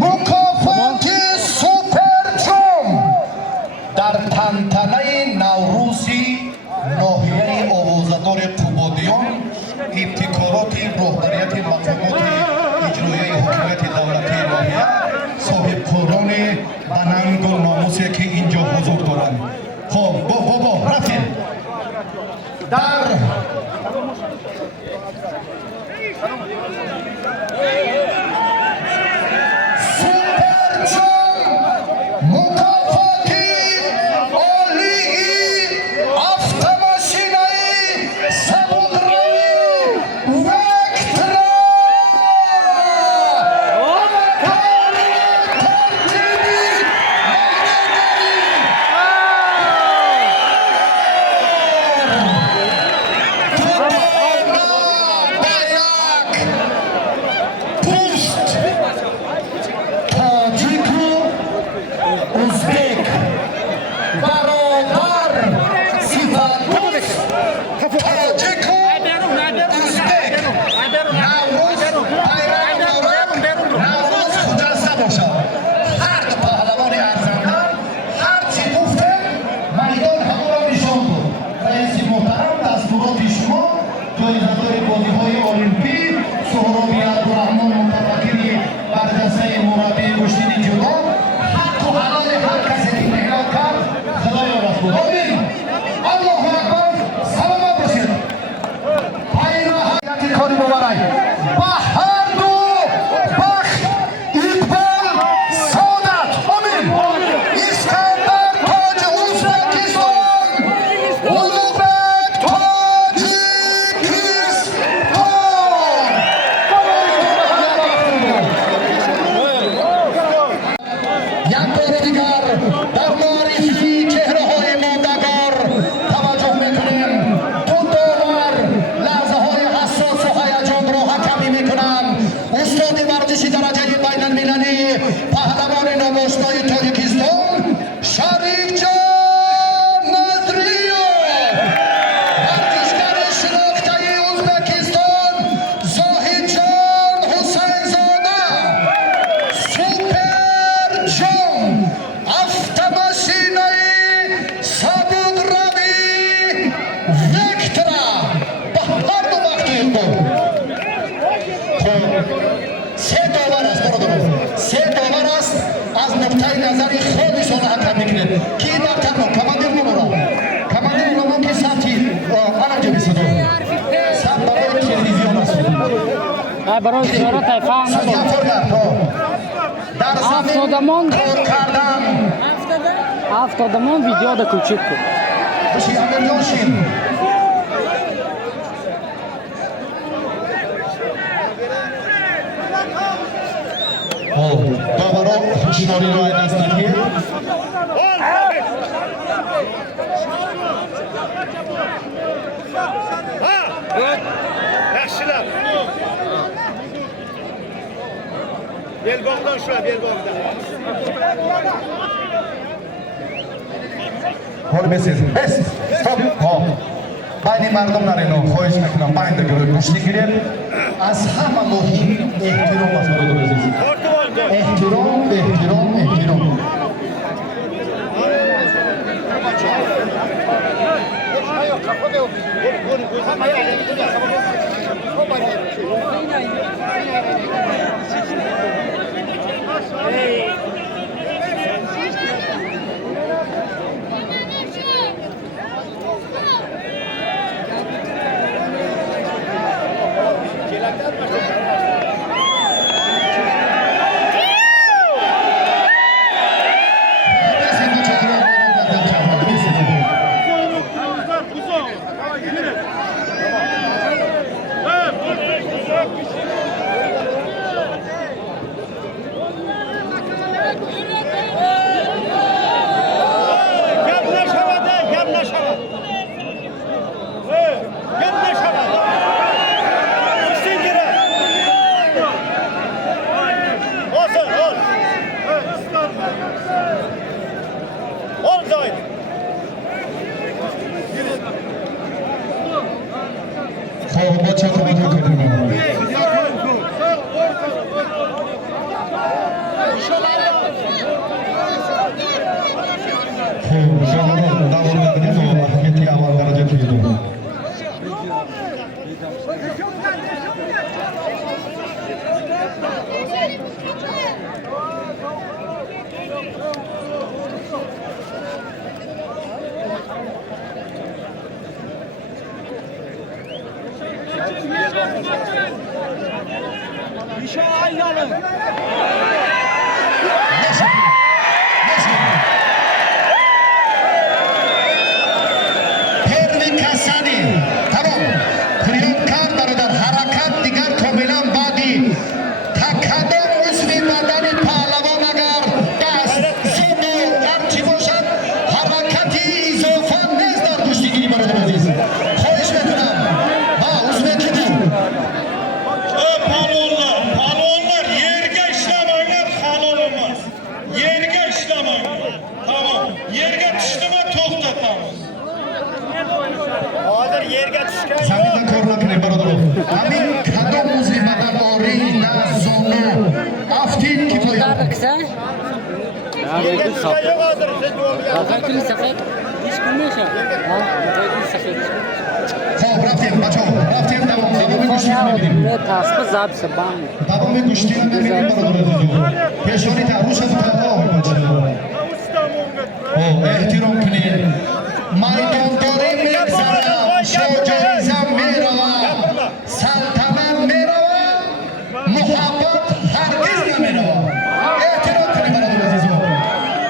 مکافات سوپر جام در تنتنه نوروزی ناحیه آوازدار قبادیان ابتکارات رهبریت مقامات اجرایی حکومت دولتی ناحیه صاحب کاران به ننگ و ناموسی که اینجا حضور دارند. خب بابا رفتیم در برای زیارت تفاهم هفتادمان ویدیو دا کوچک کن داورا خوشناری رای دستگیر Belbog'dan shular, belbog'dan. Hold mesiz. Bes. Stop. Hop. Bayni mardumlarini xohish mehnam bayni girib go'shti girib. Az hamma muhim ehtirom mas'uliyati o'ziz. Ehtirom. Gap nashavad, gap nashavad. Gap nashavad. Ishing kerak. Olsin, ol. Ol Zoid. Xo'p, bocha to'g'ri ko'rdim. Xo'p, javob davrlarimiz va ahamiyatli amallarga tegdi. Pervin Kasani. Tamam. Priyankar barodar harakat digar komilan badi. Takadam uzvi badani pahlavan agar dast zinde archi boshad harakati izofa nezdar pushtigi barodar aziz. Xohish mekunam. Ha, uzbekidir. Palonlar yerga ishlamaylar, halol emas. Yerga ishlamaylar. Tamam. Yerga tushdimi to'xtatamiz. Hozir yerga tushgan yo'q. Zaminda ko'rinakini barodar. Amin kadam uzvi badan ori na zonu. Aftin kifoya. Kısa. Yerga tushgan yo'q hozir siz bo'lgan. Bakın kim safet? Hiç bilmiyorsa. Ha, bakın safet. Xo'p, rafting, bacho. Rafting davom. Davomi kuchli mebinim. Ne tasbih zapsa bam. Davomi kuchli mebinim barodar aziz. Peshoni ta rusha fuqaro bacho. O ehtirom qiling. Maydondori megzaram, shojoizam merava, saltanat merava, muhabbat hargiz namerava. Ehtirom qiling barodar azizim.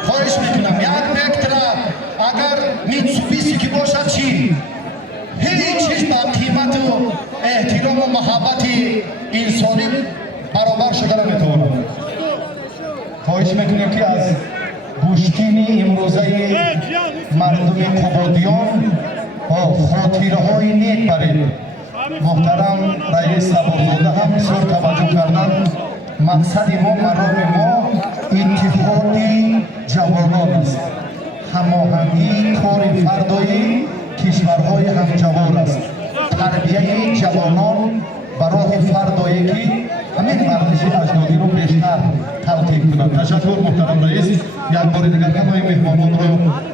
Xohish mekunam, yak vektra agar Mitsubishi ki boshad chi hech ba qiymatu ehtirom va muhabbati insoniy barobar shуда nametavonad. Xohish mekunamki az Bushkini imrozayi mardumi Qobodiyon va xotirahoyi nek barid muhtaram rais Saburzoda ham zo'r tavajjuh kardan maqsadi mo maromi mo ittihodi javonot است hamohangi kori fardoyi kishvarhoyi hamjavor است tarbiyayi javonon barohi fardoyi ki همین ورزشی اجنبی رو بیشتر تلقیق کنند. تشکر محترم رئیس. یک بار دیگر همه مهمانان رو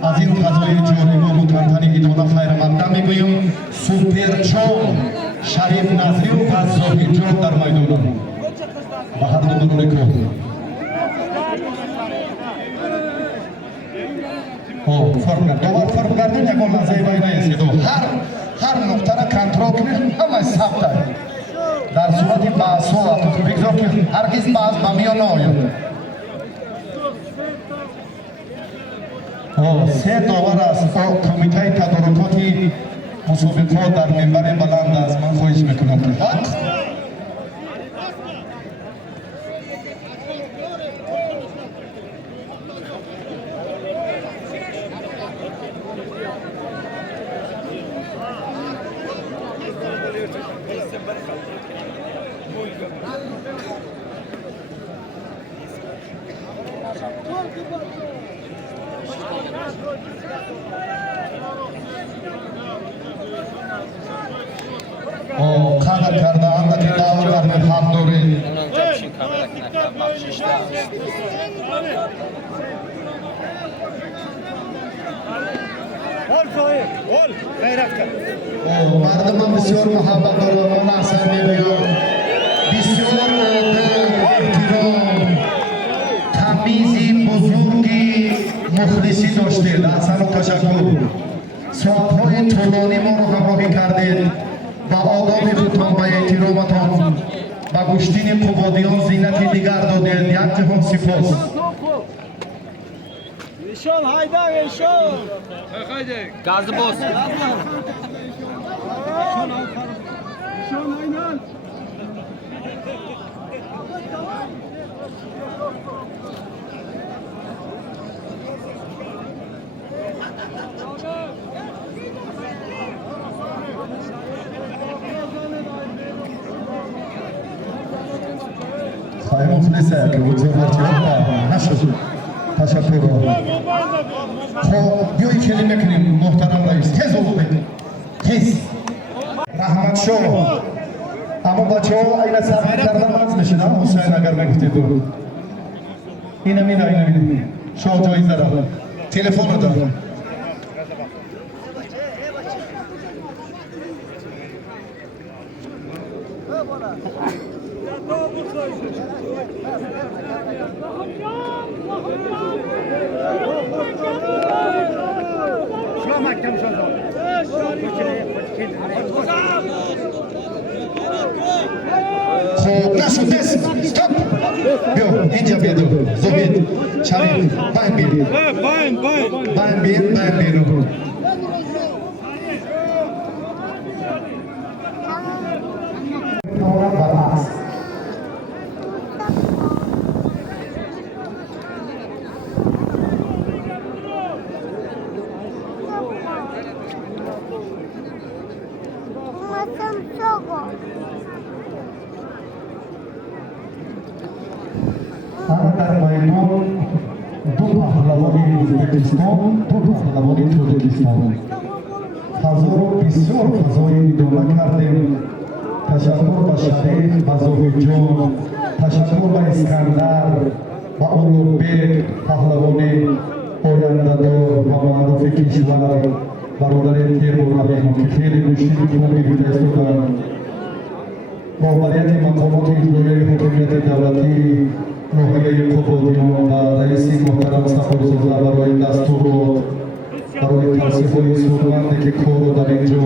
از این فضای جالب و متنطنی ایدانه خیر مقدم میگویم. سوپرچون شریف نظری و زاهد جان در میدان و هر دو رو کن. دوبار فرق کردن یک لحظه بین است. هر نقطه را کنترل کنید همه ثبت است. در صورت بحث ها بگذار که هرگز بحث به میان نآید. سه داور است کمیته تدارکات مسابقات در منبر بلند است. من خواهش میکنم که حق قدر کرده اند که دعوت در حق داری. مردم بسیار محبت دارم و نحسن میگویم بسیار احترام تمیزی بزرگی مخلصی داشتید. احسن و تشکر. ساعتهای طولانی ما رو همراهی کردید با آداب خودتان و احترامتان و گشتین قبادیان زینتی دیگر دادید. یک جهان سپاس. Eşol haydar eşol. Gazı boz. Eşol aynen. مخلصه که بزرگوارتی ها نشد تشکر خب بیایی کلمه کنیم محترم رئیس تیز رو بگیم تیز رحمت شو اما بچه ها این سبت کردن از میشه نه حسین اگر نگفتید رو اینم این شو جایزه را تلفن رو دارم خب نشد دست ستاپ بیا اینجا بیا دو زبید شریف باین بیر باین بیر برعکس در میدان دو پهلوان ازبکستان دو پهلوان تاجیکستان فضا رو بسیار فضای ادامه کردیم تشکر به شریف بزرگ جان تشکر به اسکندر و اولوبک پهلوان آینده‌دار و معروف کشور برادر تیمورابی که خیلی مشکلی خوبی بوده استودن باوریت مقامات اجرایی حکومت دولتی روحیه قبادیان و رئیس محترم سفرزاده برای دستور برای توصیف‌های سودمندی که کار در اینجا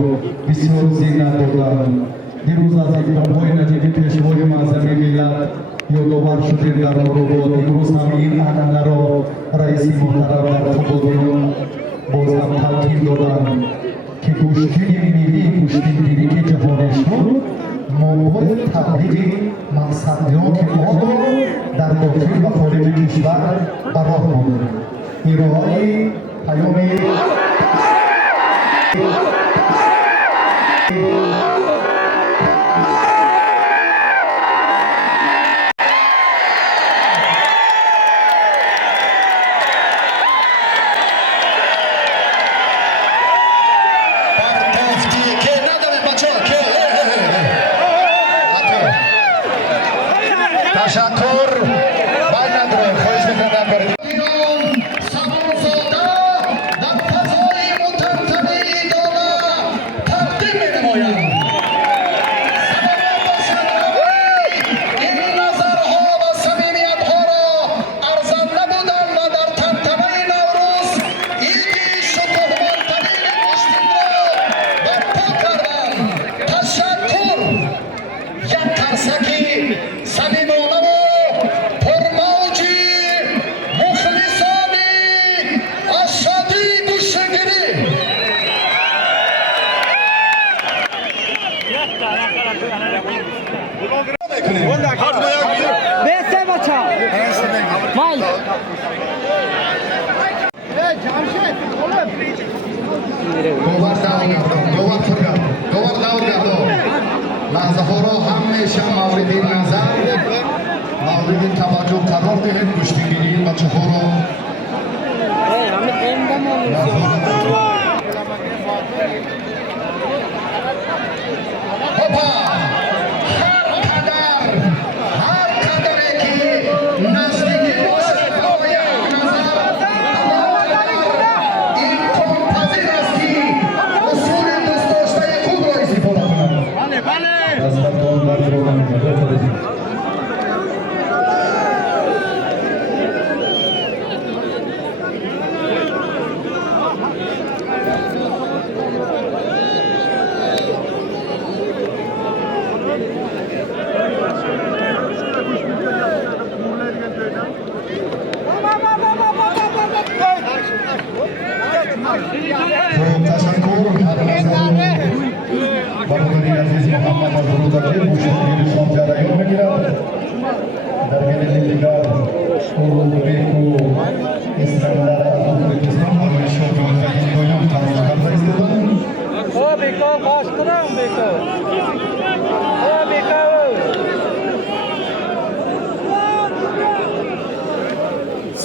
بسیار زینت دادند. دیروز از اقدام‌های نجیب پیشوای معظم ملت یادآور شدیم در نوروباد. امروز هم این عنعنه را رئیس محترم در قبادیان باز هم تلقین دادند که کشتین ملی کشتین دینی که جهانی شد ما باید تبلیغ مقصدیات ما در داخل و خارج کشور به راه برداریم. ارائه پیام تشکر باید نداره خواهش میکنم برید سبازاده در فضای متنطنه ایدانه تقدیم نمایم سلام باشد این نظرها و صمیمیتها را ارزنده بودم و در تنطنه نوروز عیدی شکوهمندترین کشتین را برپا کردم. تشکر یک ترسکی صمیمانه بسته بچه مای دوبار دور گردو لحظه ها را همیشه مورد نظر مورد توجه قرار دهید. کشتیگیری این بچه ها را هاپا هر قدره که نزدیکی باشد باید نظر این قوم پذیر است که اصول دوست داشته خود را استفاده کنند. از تردان در روان تشکر برادری عزیز محمد مظهور مشتری جریان میگیرد در میان دیگر اولوبک و اسکندر از ازبکستان برای شوق و خیلی دویم تمام کرده ایستادند. بیکار باش کنم بیکار بیکار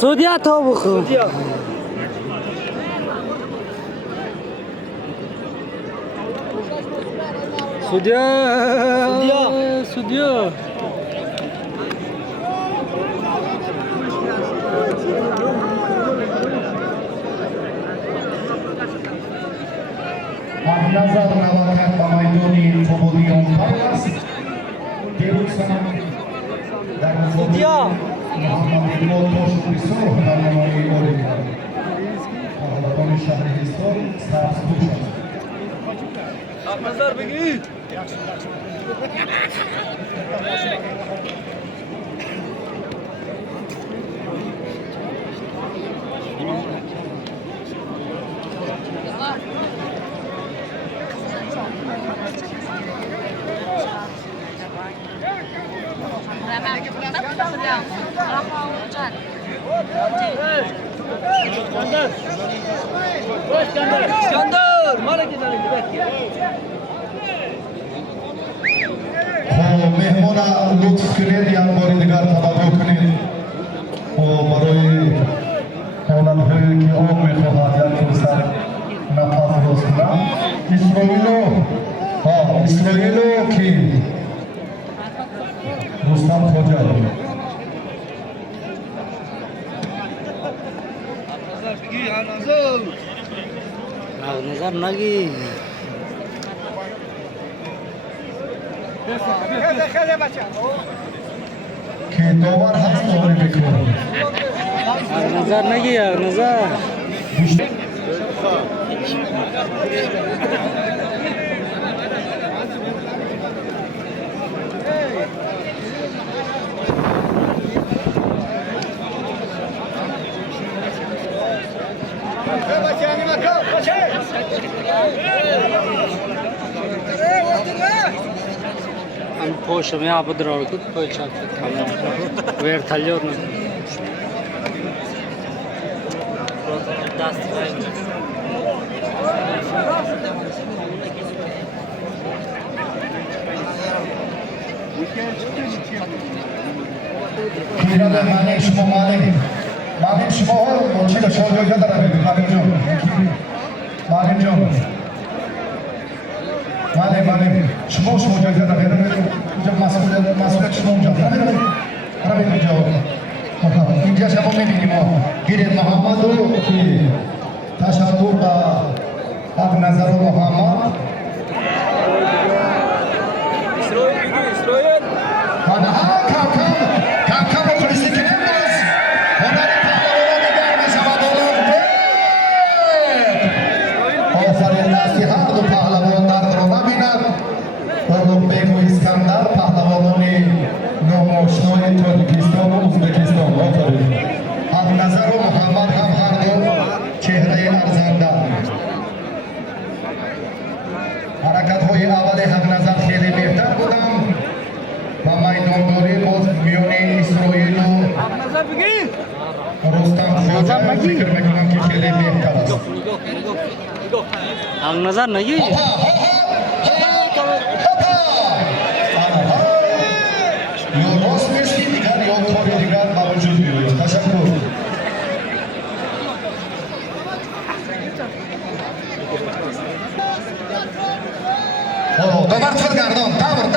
Sudya tovuğu. Sudya. Sudya. Nazar navakat ba maydoni tobodiyon payas. Derutsan dar Sudya. Muhammed Motosh Bisur namoni ori. Ahlatoni şahri histor sars kuşa. Nazar begi. İskender, mara gidelim mehmona lutf kuned yan bori digar tavajo kuned o baroye olanhoye ki o mekhohad yan kursar nafaz rostuna İsrailo ki Rustam Hoca Nazar nagi. ki dobar hast ori bekro Nazar nagi ya nazar. Am poșă mi-a apădrat cât pe ce am vertalion. Kirada Manik Shmo Manik Shmo Mochila Shojo Jadara Manik John Manik Shmo Shojo Jadara जब मास्टर शुरू हो जाता है अरे भी जाओ इंडिया से हमें भी नहीं गिरे मोहम्मद की ताशातु का अब नजर Mohammad İsrail. Hadi kalk o polisi kenemez. Onları kahramanı görmez ama dolur. Aferin nasihat bu pahlavonlar duruma biner. Ulug'bek İskandar pahlavononi nomoshnoy Tojikiston va O'zbekiston oxiri. Abnazar va Muhammad ham har do chehrai arzanda. Harakathoyi avvali Abnazar kheli behtar budam va maydondori boz miyoni Isroilu Nazar begi. Rustam Hoja fikr mekunam ki kheli behtar ast. Ang nazar nagi. Yo rost neski digar yo kori digar mavjud miyoyed. Tashakkur. Dobar Tadgardon, davr.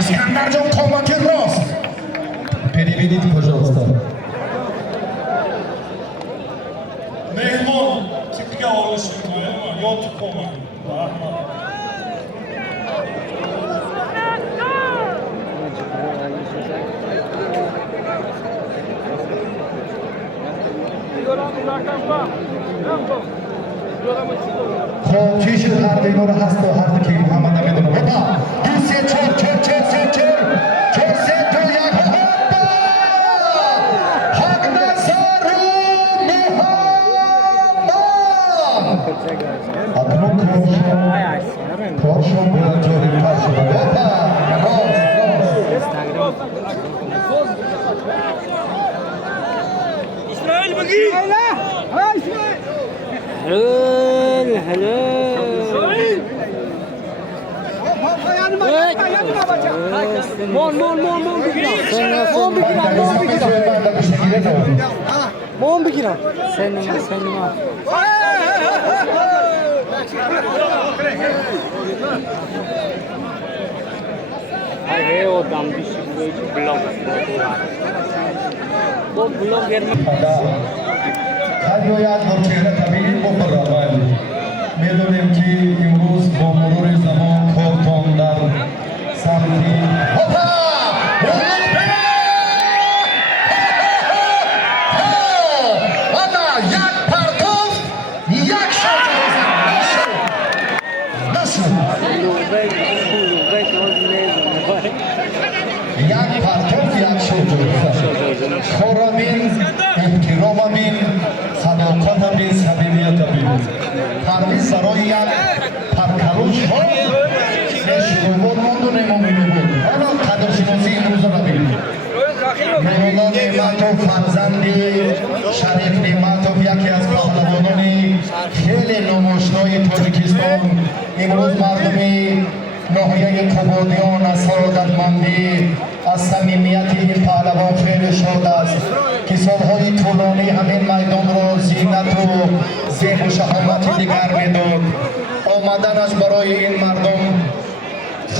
Iskandarjon komaki rost. Переведите, пожалуйста. Mehmon tipga olishim kerak, yotib qolmang. Rahmat. خب چیشی هر دیگر هست و هر کی محمد میدونه بابا دوسیه چور سه دو یک هوپا حق نصر محمد اکنون کارشون باید جاری کارشون بابا İsrail begi. Helal. İsrail. Mon bigina. Mon bigina. Sen nima? Hey, o dam düşük blog. Bu blogger mi? خیلیات با چهره طبیعی بپرد میدونیم که امروز با مرور زمان کارتون در سمتی هپا آنا یک پرتوف یک شد نشد یک پرتوف یک شد خورمین احتراممین صداقتمین صمیمیتمین پرویز برای یک پرکروش ها شروع ماندونیم و میبود حالا قدرشناسی امروز را ببینیم مولا نعمتوف فرزندی شریف نعمتوف یکی از پهلوانان خیلی نمایشنای تاجیکستان امروز مردمی ناحیه کبادیان از سعادتمندی از صمیمیت این پهلوان خیلی شاد است که سالهای طولانی همین میدان را زینت و زیب و شهامت دیگر میداد. آمدنش برای این مردم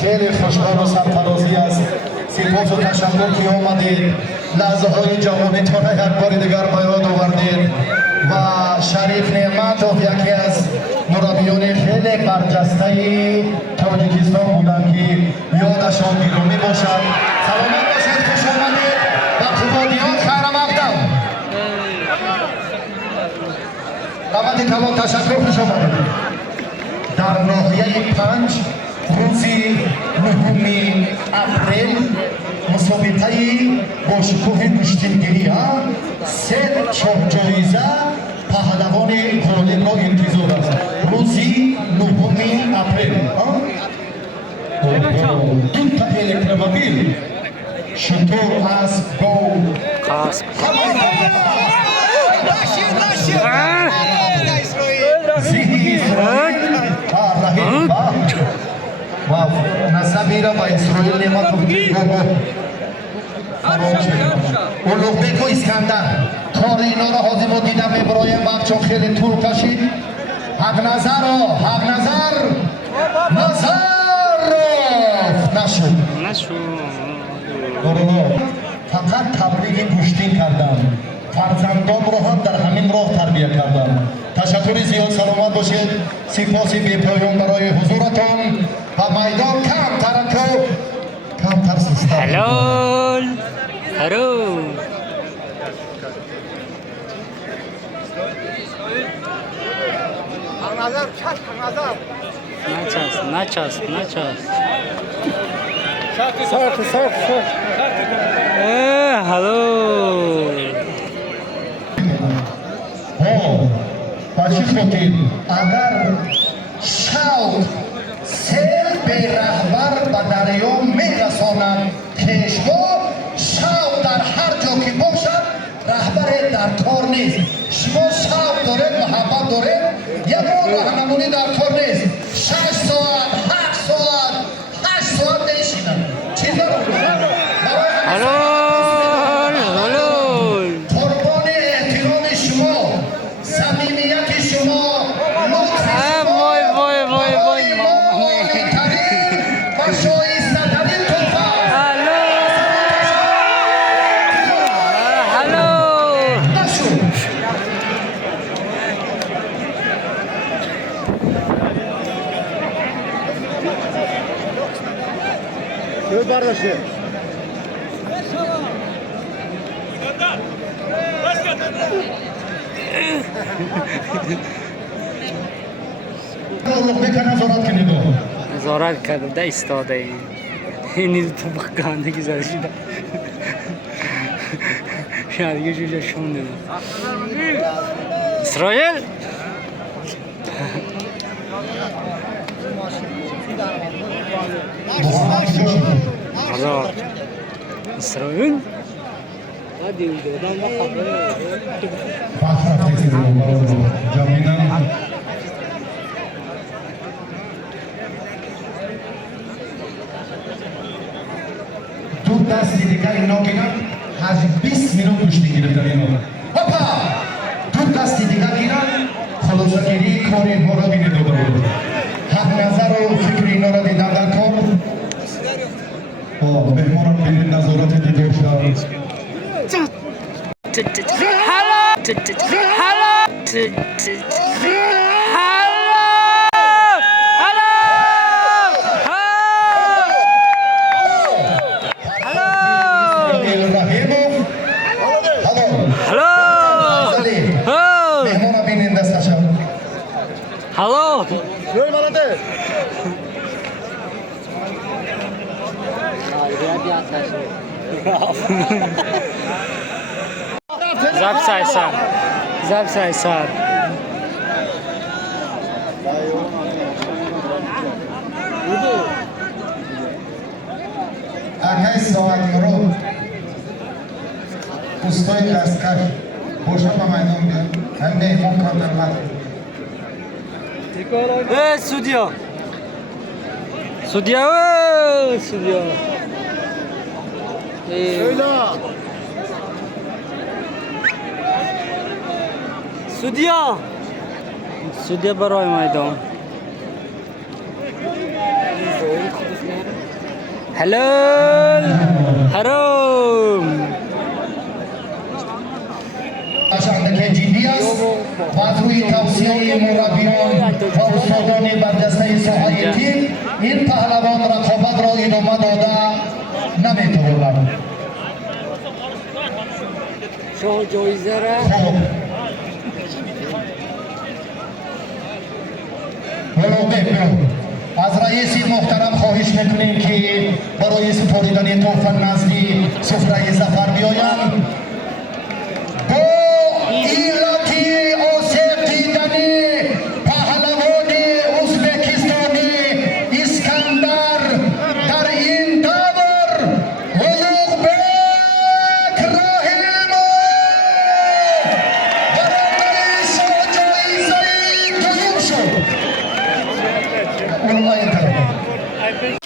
خیلی خوشحال و سرفرازی است. سپاس و تشکر که آمدید، لحظه های جوانیتان را یک بار دیگر به یاد آوردید و شریف نعمتوف یکی از مربیان خیلی برجسته تاجیکستان بودند که یادشان گرامی باشد. سلامت باشید، خوش آمدید و کبادیان خیر مقدم. دعوت کلام تشکر، خوش آمدید. در ناحیه 5 روزی 9 اپریل مسابقه با شکوه نشتینگیری ها 3 جایزه پهلوان غالب را انتظار است. روزی 9 اپریل 2 تا الکترومبیل شطور اسب گو زیهی اسرائیل رحیم و نسبی را با اسرائیل نعمتوف اولوغبک و اسکندر کار اینا را حاضر ما دیدم ابراهیم بخشان خیلی طول کشید. حق نظر نشد فقط تبلیغ گوشتین کردم، فرزندان را هم در همین راه تربیت کردم. تشکر زیاد، سلامت باشید. سپاس بی پایان برای حضورتان و میدان کم ترسیسته. حلال نچست حلال بچه خاطر اگر شوق سیل به رهبر به دریا میرساند کشوا، شوق در هر جا که باشد رهبر در کار نیست. شما شوق دارید، محبت دارید، یک بار راهنمایی در کار نیست. 6 ساعت 8 ساعت نشینم چیزا رو قربان احترام شما، صمیمیت شما، لطف نظارت کرده ایستاده این تو بخانه گذاشته شاید یه جوجه شونده اسرائیل آزاد اسرائیل هادي ودودان ما خبره تو دستی دیگه اینا گیرن 20 minut کشتی گرفتن اینا هاپا تو دستی دیگه گیرن خلاصه گیری کار اینها را بینید داده بود حق نظر و فکر اینا را دیدم در کار مهمانان بینید نظارت دیگر شد Hello. Записай сам. Акай Саватиро пустой дасткаш боша ба майдон биёд ҳам меҳмон кардарлар Судья. Судья. Судья. Судья. Судья барой майдан. Halal. Haram. که جدی است و توی توصیه مربیان و استادان برجسته ساحه تیم این پهلوان رقابت را ادامه داده نمیتواند. شاه جایزه را از رئیس محترم خواهش میکنیم که برای سپاریدن تحفه نزدی سفره ظفر بیایند. ایراتی آسیب دیدنی پهلوان ازبکستانی اسکندر در این دور اولوغبک راهیم برندهی شاه جایزه دوم شد. اون آین طرف